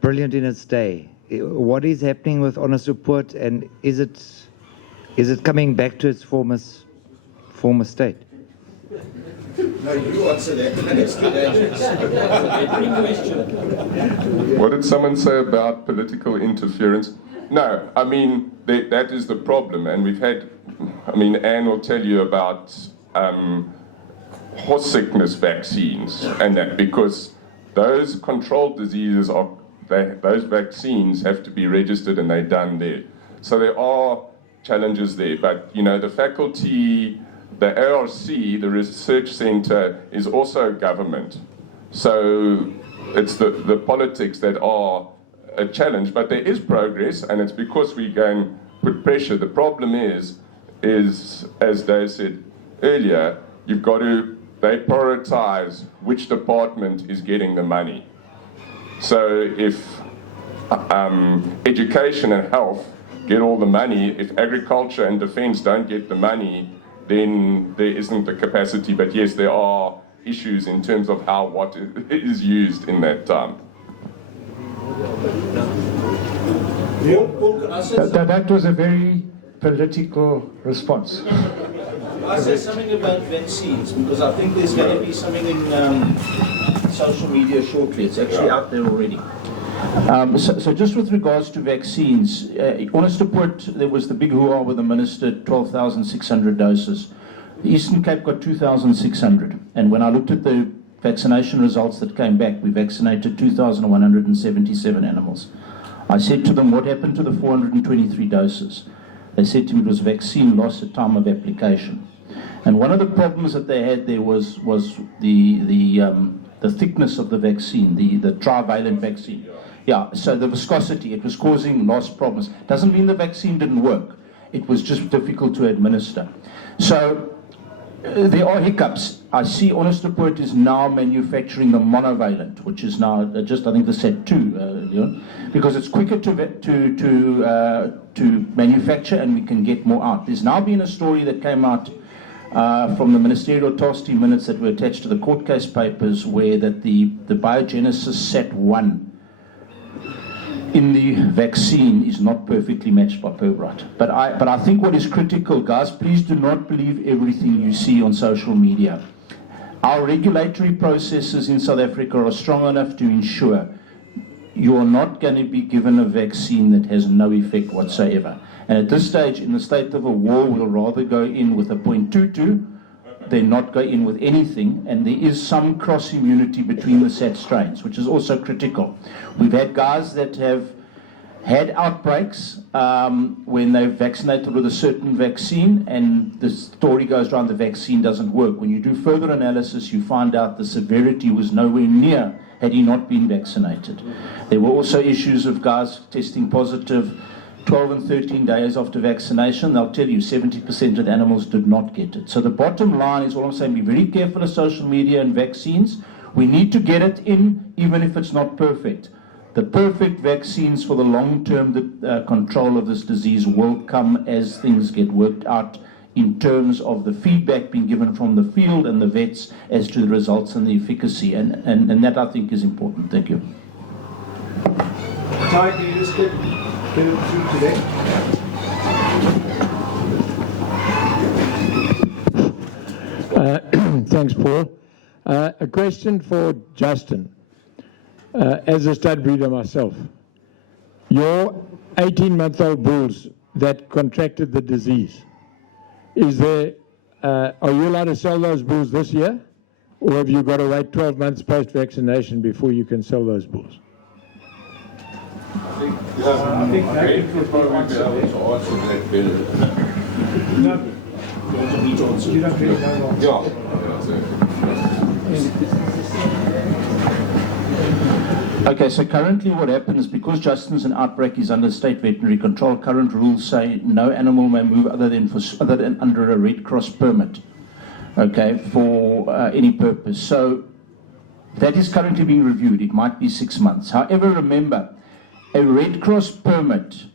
brilliant in its day. What is happening with Honest Report, and is it coming back to its former state? No, you answer that. It's too dangerous. What did someone say about political interference? No, I mean, that is the problem. And we've had, Anne will tell you about horse sickness vaccines, and that, because those controlled diseases those vaccines have to be registered, and they're done there. So there are challenges there, but the faculty, the ARC, the research center, is also government. So it's the politics that are a challenge, but there is progress, and it's because we go and put pressure. The problem is as Dave said earlier, they prioritize which department is getting the money. So if education and health get all the money, if agriculture and defence don't get the money, then there isn't the capacity. But yes, there are issues in terms of what is used in that time. That was a very political response. I say something about vaccines, because I think there's going to be something in social media shortly. It's actually out there already. So just with regards to vaccines, honest report, there was the big hoo-ha with the minister, 12,600 doses. The Eastern Cape got 2,600. And when I looked at the vaccination results that came back, we vaccinated 2,177 animals. I said to them, what happened to the 423 doses? They said to me it was vaccine loss at time of application. And one of the problems that they had there was the thickness of the vaccine, the trivalent vaccine. Yeah, so the viscosity, it was causing loss problems. Doesn't mean the vaccine didn't work. It was just difficult to administer. So there are hiccups. I see Honest Report is now manufacturing the monovalent, which is now just, I think, the set 2, Leon, because it's quicker to manufacture, and we can get more out. There's now been a story that came out from the ministerial task team minutes that were attached to the court case papers, where that the biogenesis set 1 in the vaccine is not perfectly matched by Pirbright. But I think what is critical, guys, please do not believe everything you see on social media. Our regulatory processes in South Africa are strong enough to ensure you are not going to be given a vaccine that has no effect whatsoever. And at this stage, in the state of a war, we'll rather go in with a 0.22 than not go in with anything. And there is some cross-immunity between the SAT strains, which is also critical. We've had guys that have had outbreaks when they've vaccinated with a certain vaccine, and the story goes around the vaccine doesn't work. When you do further analysis, you find out the severity was nowhere near had he not been vaccinated. There were also issues of guys testing positive 12 and 13 days after vaccination. They'll tell you 70% of the animals did not get it. So the bottom line is, all I'm saying, be very careful of social media and vaccines. We need to get it in, even if it's not perfect. The perfect vaccines for the long-term control of this disease will come as things get worked out in terms of the feedback being given from the field and the vets as to the results and the efficacy. And that, I think, is important. Thank you. Ty, can you just get it through today? Thanks, Paul. A question for Justin. As a stud breeder myself, your 18-month-old bulls that contracted the disease, is there, are you allowed to sell those bulls this year, or have you got to wait 12 months post-vaccination before you can sell those bulls? I think Brent would probably be able to answer that better. No. You don't really know. Yeah. Okay, so currently what happens, because Justin's an outbreak is under state veterinary control, current rules say no animal may move other than under a Red Cross permit, okay, for any purpose. So that is currently being reviewed. It might be 6 months. However, remember, a Red Cross permit,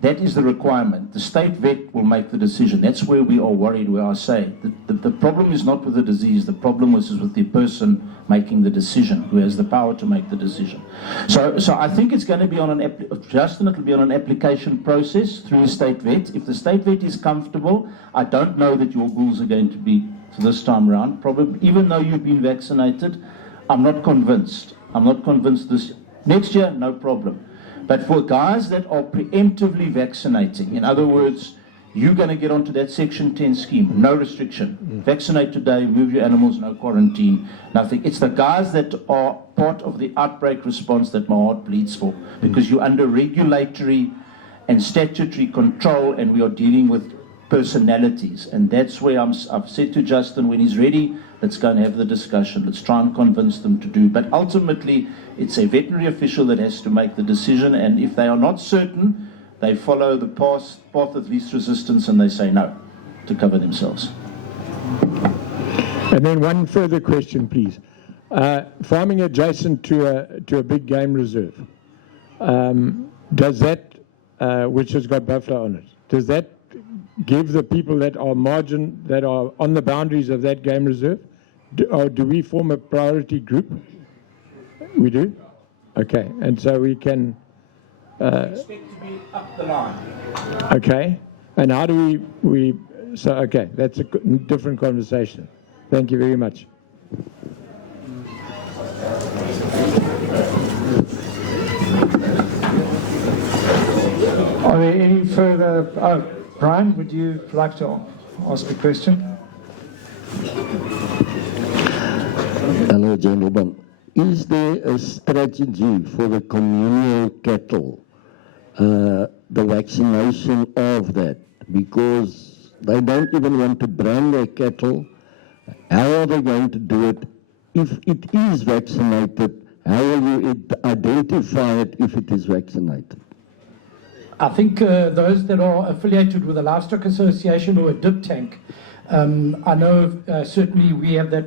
that is the requirement. The state vet will make the decision. That's where we are worried, where I say the problem is not with the disease. The problem is with the person making the decision, who has the power to make the decision. So I think it's going to be on Justin, it'll be on an application process through the state vet. If the state vet is comfortable, I don't know that your bulls are going to be, for this time around, probably, even though you've been vaccinated, I'm not convinced. I'm not convinced this. Next year, no problem. But for guys that are preemptively vaccinating, in other words, you're going to get onto that Section 10 scheme, no restriction. Vaccinate today, move your animals, no quarantine, nothing. It's the guys that are part of the outbreak response that my heart bleeds for, because you're under regulatory and statutory control, and we are dealing with personalities. And that's where I've said to Justin, when he's ready, let's go and have the discussion. Let's try and convince them to do. But ultimately, it's a veterinary official that has to make the decision, and if they are not certain, they follow the path of least resistance and they say no to cover themselves. And then one further question, please. Farming adjacent to a big game reserve, does that, which has got buffalo on it, does that give the people that are on the boundaries of that game reserve, or do we form a priority group? We do? Okay, and so we can... expect to be up the line. Okay, and how do we so okay, that's a different conversation. Thank you very much. Are there any further... Brian, would you like to ask a question? Hello, gentlemen. Is there a strategy for the communal cattle, the vaccination of that? Because they don't even want to brand their cattle. How are they going to do it? If it is vaccinated, how will you identify it if it is vaccinated? I think those that are affiliated with a livestock association or a dip tank, I know certainly we have that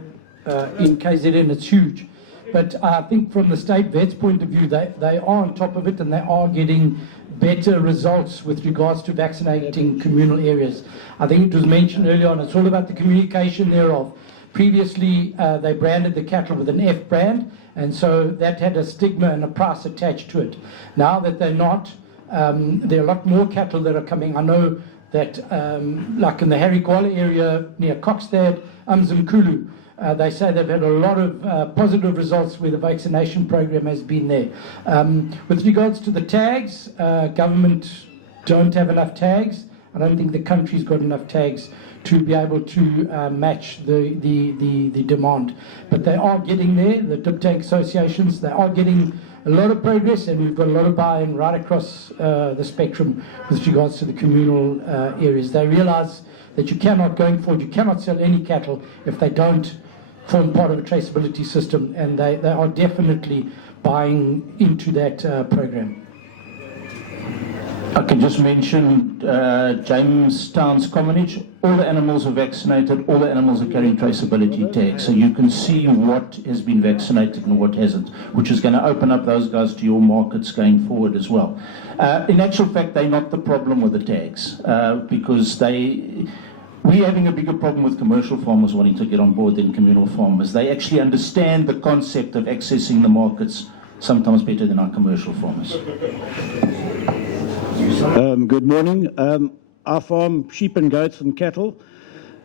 in KZN, it's huge. But I think from the state vet's point of view, they are on top of it, and they are getting better results with regards to vaccinating communal areas. I think it was mentioned earlier on, it's all about the communication thereof. Previously, they branded the cattle with an F brand, and so that had a stigma and a price attached to it. Now that they're not, there are a lot more cattle that are coming. I know that, like in the Harry-Gwala area near Kokstad, Umzimkulu, they say they've had a lot of positive results where the vaccination program has been there. With regards to the tags, government don't have enough tags. I don't think the country's got enough tags to be able to match the demand. But they are getting there, the dip tank associations, they are getting a lot of progress, and we've got a lot of buy-in right across the spectrum with regards to the communal areas. They realise that you cannot, going forward, you cannot sell any cattle if they don't form part of a traceability system, and they are definitely buying into that program. I can just mention Jamestown's commonage. All the animals are vaccinated, all the animals are carrying traceability tags, so you can see what has been vaccinated and what hasn't, which is going to open up those guys to your markets going forward as well. In actual fact, they're not the problem with the tags, because we're having a bigger problem with commercial farmers wanting to get on board than communal farmers. They actually understand the concept of accessing the markets sometimes better than our commercial farmers. Good morning. I farm sheep and goats and cattle,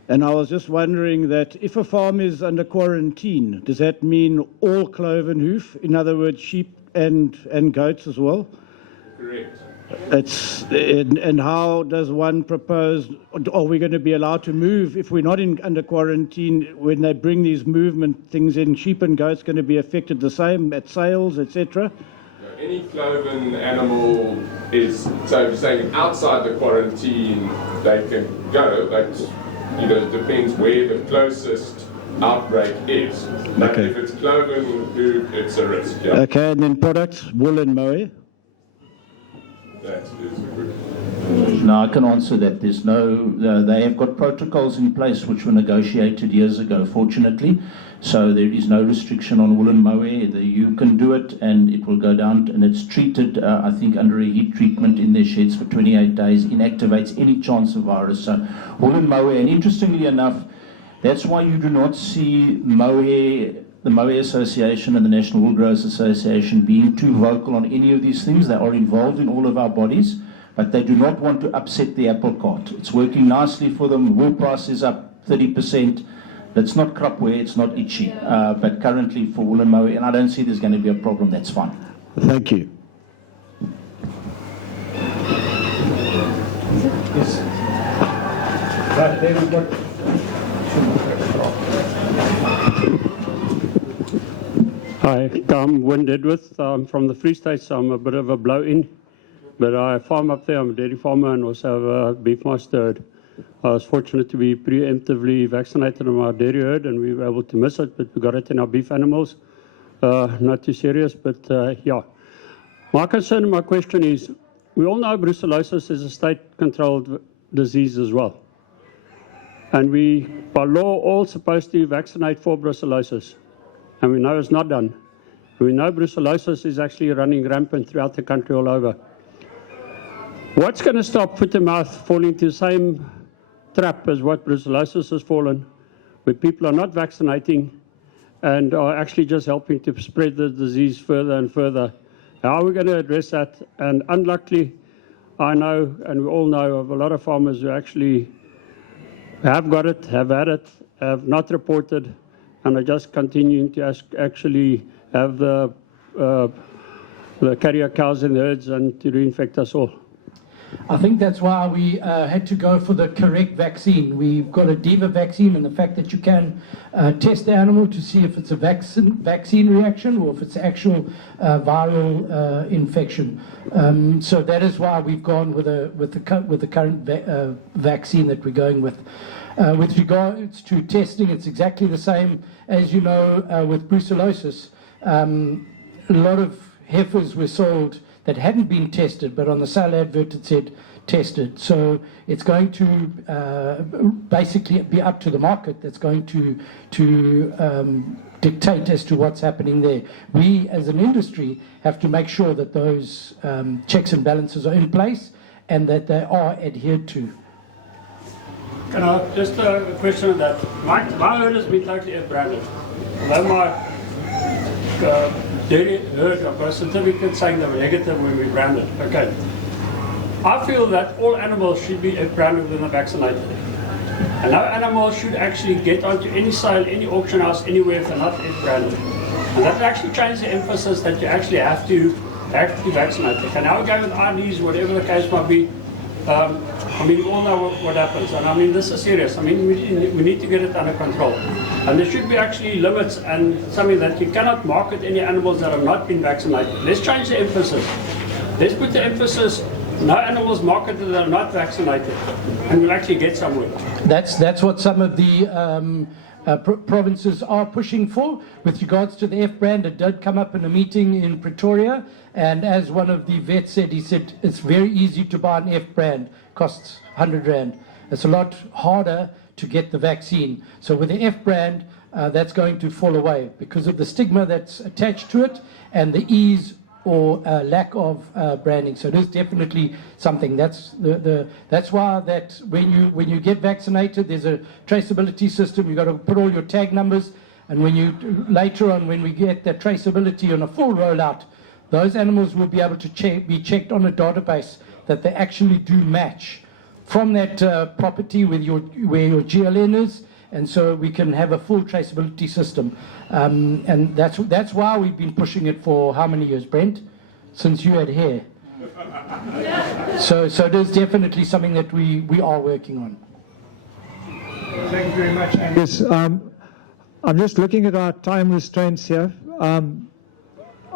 and I was just wondering that if a farm is under quarantine, does that mean all cloven hoof? In other words, sheep and goats as well? Correct. And how does one propose, are we going to be allowed to move if we're not under quarantine? When they bring these movement things in, sheep and goats going to be affected the same at sales, etc.? Any cloven animal is, so if you're saying outside the quarantine, they can go, but it depends where the closest outbreak is. But Okay. if it's cloven hoof, it's a risk. Yeah. Okay, and then products, wool and mohair? That is a good. No, I can answer that. There's no, they have got protocols in place which were negotiated years ago, fortunately. So there is no restriction on wool and mohair. You can do it and it will go down, and it's treated, I think, under a heat treatment in their sheds for 28 days, inactivates any chance of virus. So wool and mohair, and interestingly enough, that's why you do not see mohair, the Mohair Association and the National Wool Growers Association being too vocal on any of these things. They are involved in all of our bodies, but they do not want to upset the apple cart. It's working nicely for them. Wool price is up 30%. It's not crop wear, it's not itchy, but currently for wool and mohair, and I don't see there's going to be a problem. That's fine. Thank you. Yes. Right, there we've got. Hi, I'm Wynne Edwards. I'm from the Free State, so I'm a bit of a blow-in. But I farm up there. I'm a dairy farmer and also have a beef master herd. I was fortunate to be preemptively vaccinated on our dairy herd, and we were able to miss it, but we got it in our beef animals. Not too serious, but yeah. My concern and my question is, we all know brucellosis is a state-controlled disease as well. And we, by law, all supposed to vaccinate for brucellosis. And we know it's not done. We know brucellosis is actually running rampant throughout the country all over. What's going to stop foot-and-mouth falling into the same trap as what brucellosis has fallen, where people are not vaccinating and are actually just helping to spread the disease further and further? How are we going to address that? And unluckily, I know, and we all know, of a lot of farmers who actually have got it, have had it, have not reported, and are just continuing to actually have the carrier cows in the herds and to reinfect us all. I think that's why we had to go for the correct vaccine. We've got a Diva vaccine, and the fact that you can test the animal to see if it's a vaccine reaction or if it's actual viral infection. So that is why we've gone with the current vaccine that we're going with. With regards to testing, it's exactly the same as you know with brucellosis. A lot of heifers were sold that hadn't been tested, but on the sale advert it said tested. So it's going to basically be up to the market that's going to dictate as to what's happening there. We, as an industry, have to make sure that those checks and balances are in place and that they are adhered to. Can I just a question on that? My herd has been totally branded. Although my dairy herd, I've got a certificate saying they were negative when we branded. Okay. I feel that all animals should be branded when they're vaccinated. And no animal should actually get onto any sale, any auction house, anywhere if they're not branded. And that actually changes the emphasis that you actually have to be vaccinated. And now we go with IDs, whatever the case might be. I mean, we all know what happens, and I mean, this is serious. I mean, we need to get it under control. And there should be actually limits and something that you cannot market any animals that have not been vaccinated. Let's change the emphasis. Let's put the emphasis, no animals marketed that are not vaccinated, and we'll actually get somewhere. That's what some of the provinces are pushing for. With regards to the F brand, it did come up in a meeting in Pretoria, and as one of the vets said, he said it's very easy to buy an F brand, costs 100 Rand. It's a lot harder to get the vaccine. So with the F brand, that's going to fall away because of the stigma that's attached to it and the ease or lack of branding. So it is definitely something. That's why that when you get vaccinated, there's a traceability system. You've got to put all your tag numbers, and when you later on, when we get that traceability on a full rollout, those animals will be able to be checked on a database that they actually do match from that property with where your GLN is, and so we can have a full traceability system. And that's why we've been pushing it for how many years, Brent? Since you had hair. So it is definitely something that we are working on. Thank you very much, Angus. I'm just looking at our time restraints here.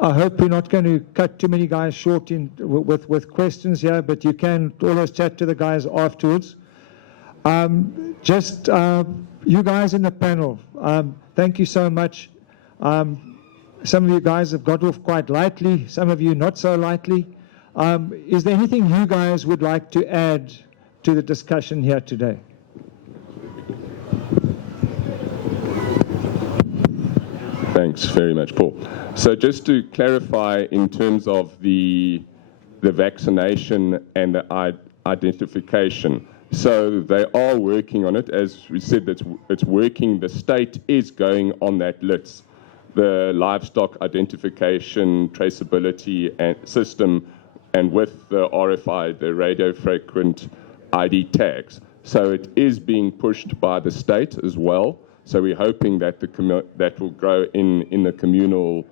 I hope we're not going to cut too many guys short with questions here, but you can always chat to the guys afterwards. You guys in the panel, thank you so much. Some of you guys have got off quite lightly, some of you not so lightly. Is there anything you guys would like to add to the discussion here today? Thanks very much, Paul. So just to clarify in terms of the vaccination and the identification, so they are working on it. As we said, it's working. The state is going on that list, the livestock identification, traceability and system, and with the RFI, the radio frequent ID tags. So it is being pushed by the state as well. So we're hoping that that will grow in the communal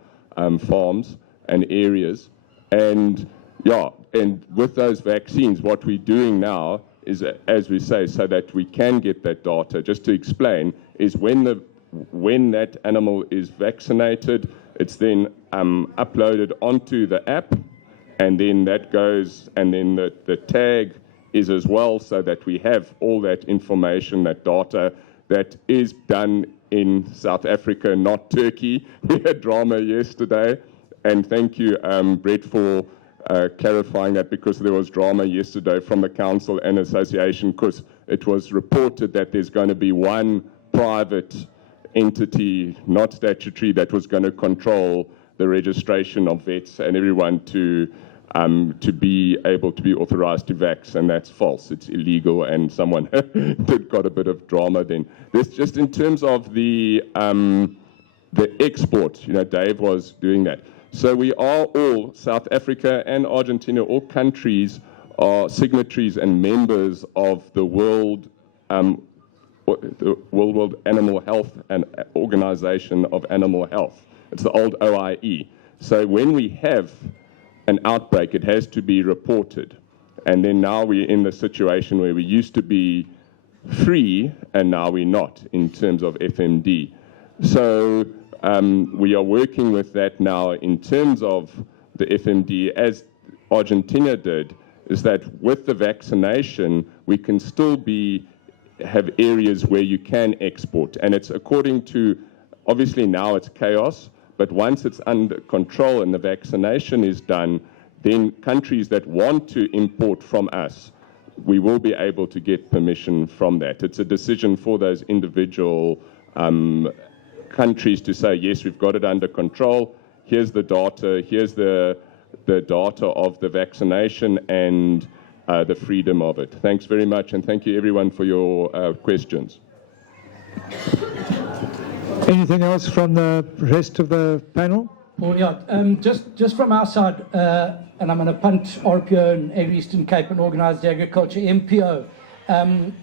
farms and areas. And yeah, and with those vaccines, what we're doing now is, as we say, so that we can get that data, just to explain, is when that animal is vaccinated, it's then uploaded onto the app, and then that goes, and then the tag is as well, so that we have all that information, that data, that is done in South Africa, not Turkey. We had drama yesterday, and thank you, Brett, for clarifying that, because there was drama yesterday from the council and association, because it was reported that there's going to be one private entity, not statutory, that was going to control the registration of vets and everyone to be able to be authorized to vax, and that's false. It's illegal, and someone got a bit of drama then. This just in terms of the export, Dave was doing that. So we are all, South Africa and Argentina, all countries are signatories and members of the World Animal Health and Organization of Animal Health. It's the old OIE. So when we have an outbreak, it has to be reported. And then now we're in the situation where we used to be free, and now we're not in terms of FMD. So we are working with that now in terms of the FMD, as Argentina did, is that with the vaccination, we can still have areas where you can export. And it's according to, obviously now it's chaos, but once it's under control and the vaccination is done, then countries that want to import from us we will be able to get permission from that. It's a decision for those individual countries to say, yes, we've got it under control. Here's the data. Here's the data of the vaccination and the freedom of it. Thanks very much, and thank you everyone for your questions. Anything else from the rest of the panel? Well, yeah, just from our side, and I'm going to punt RPO and Agri Eastern Cape and Organised Agriculture, MPO.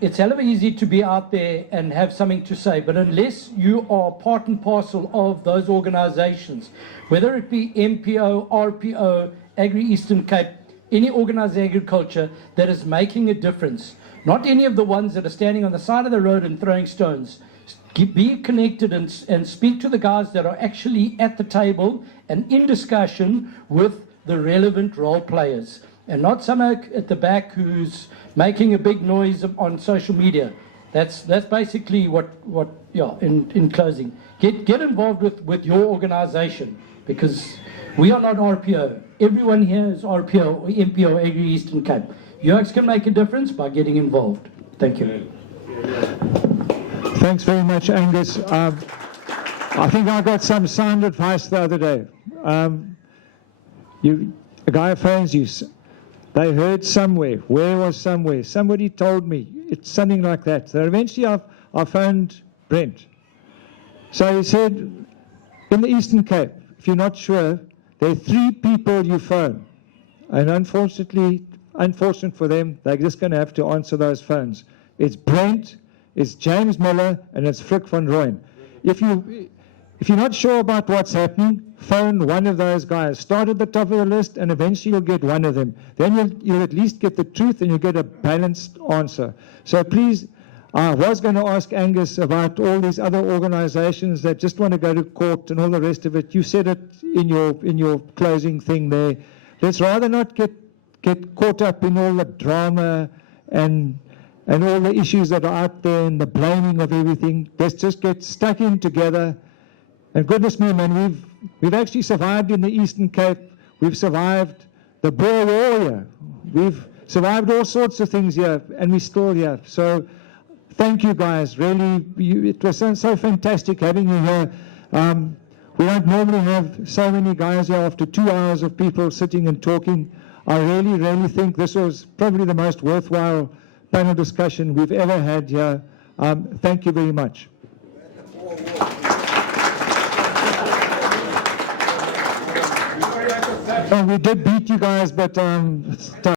It's hell of easy to be out there and have something to say, but unless you are part and parcel of those organisations, whether it be MPO, RPO, Agri Eastern Cape, any organised agriculture that is making a difference, not any of the ones that are standing on the side of the road and throwing stones. Be connected and speak to the guys that are actually at the table and in discussion with the relevant role players, and not someone at the back who's making a big noise on social media. That's basically what in closing. Get involved with your organisation, because we are not RPO. Everyone here is RPO or MPO, Agri Eastern Cape. You guys can make a difference by getting involved. Thank you. Thanks very much, Angus. I think I got some sound advice the other day. A guy phones you. They heard somewhere. Where was somewhere? Somebody told me. It's something like that. So eventually I phoned Brent. So he said, in the Eastern Cape, if you're not sure, there are 3 people you phone. And unfortunate for them, they're just going to have to answer those phones. It's Brent, it's James Miller, and it's Frick van Rooyen. If you're not sure about what's happening, phone one of those guys. Start at the top of the list, and eventually you'll get one of them. Then you'll at least get the truth, and you'll get a balanced answer. So please, I was going to ask Angus about all these other organizations that just want to go to court and all the rest of it. You said it in your closing thing there. Let's rather not get caught up in all the drama and all the issues that are out there and the blaming of everything. Let's just get stuck in together. And goodness me, man, we've actually survived in the Eastern Cape. We've survived the Boer War here. We've survived all sorts of things here, and we're still here. So thank you, guys. Really, it was so fantastic having you here. We don't normally have so many guys here after 2 hours of people sitting and talking. I really, really think this was probably the most worthwhile panel discussion we've ever had here. Thank you very much. We did beat you guys, but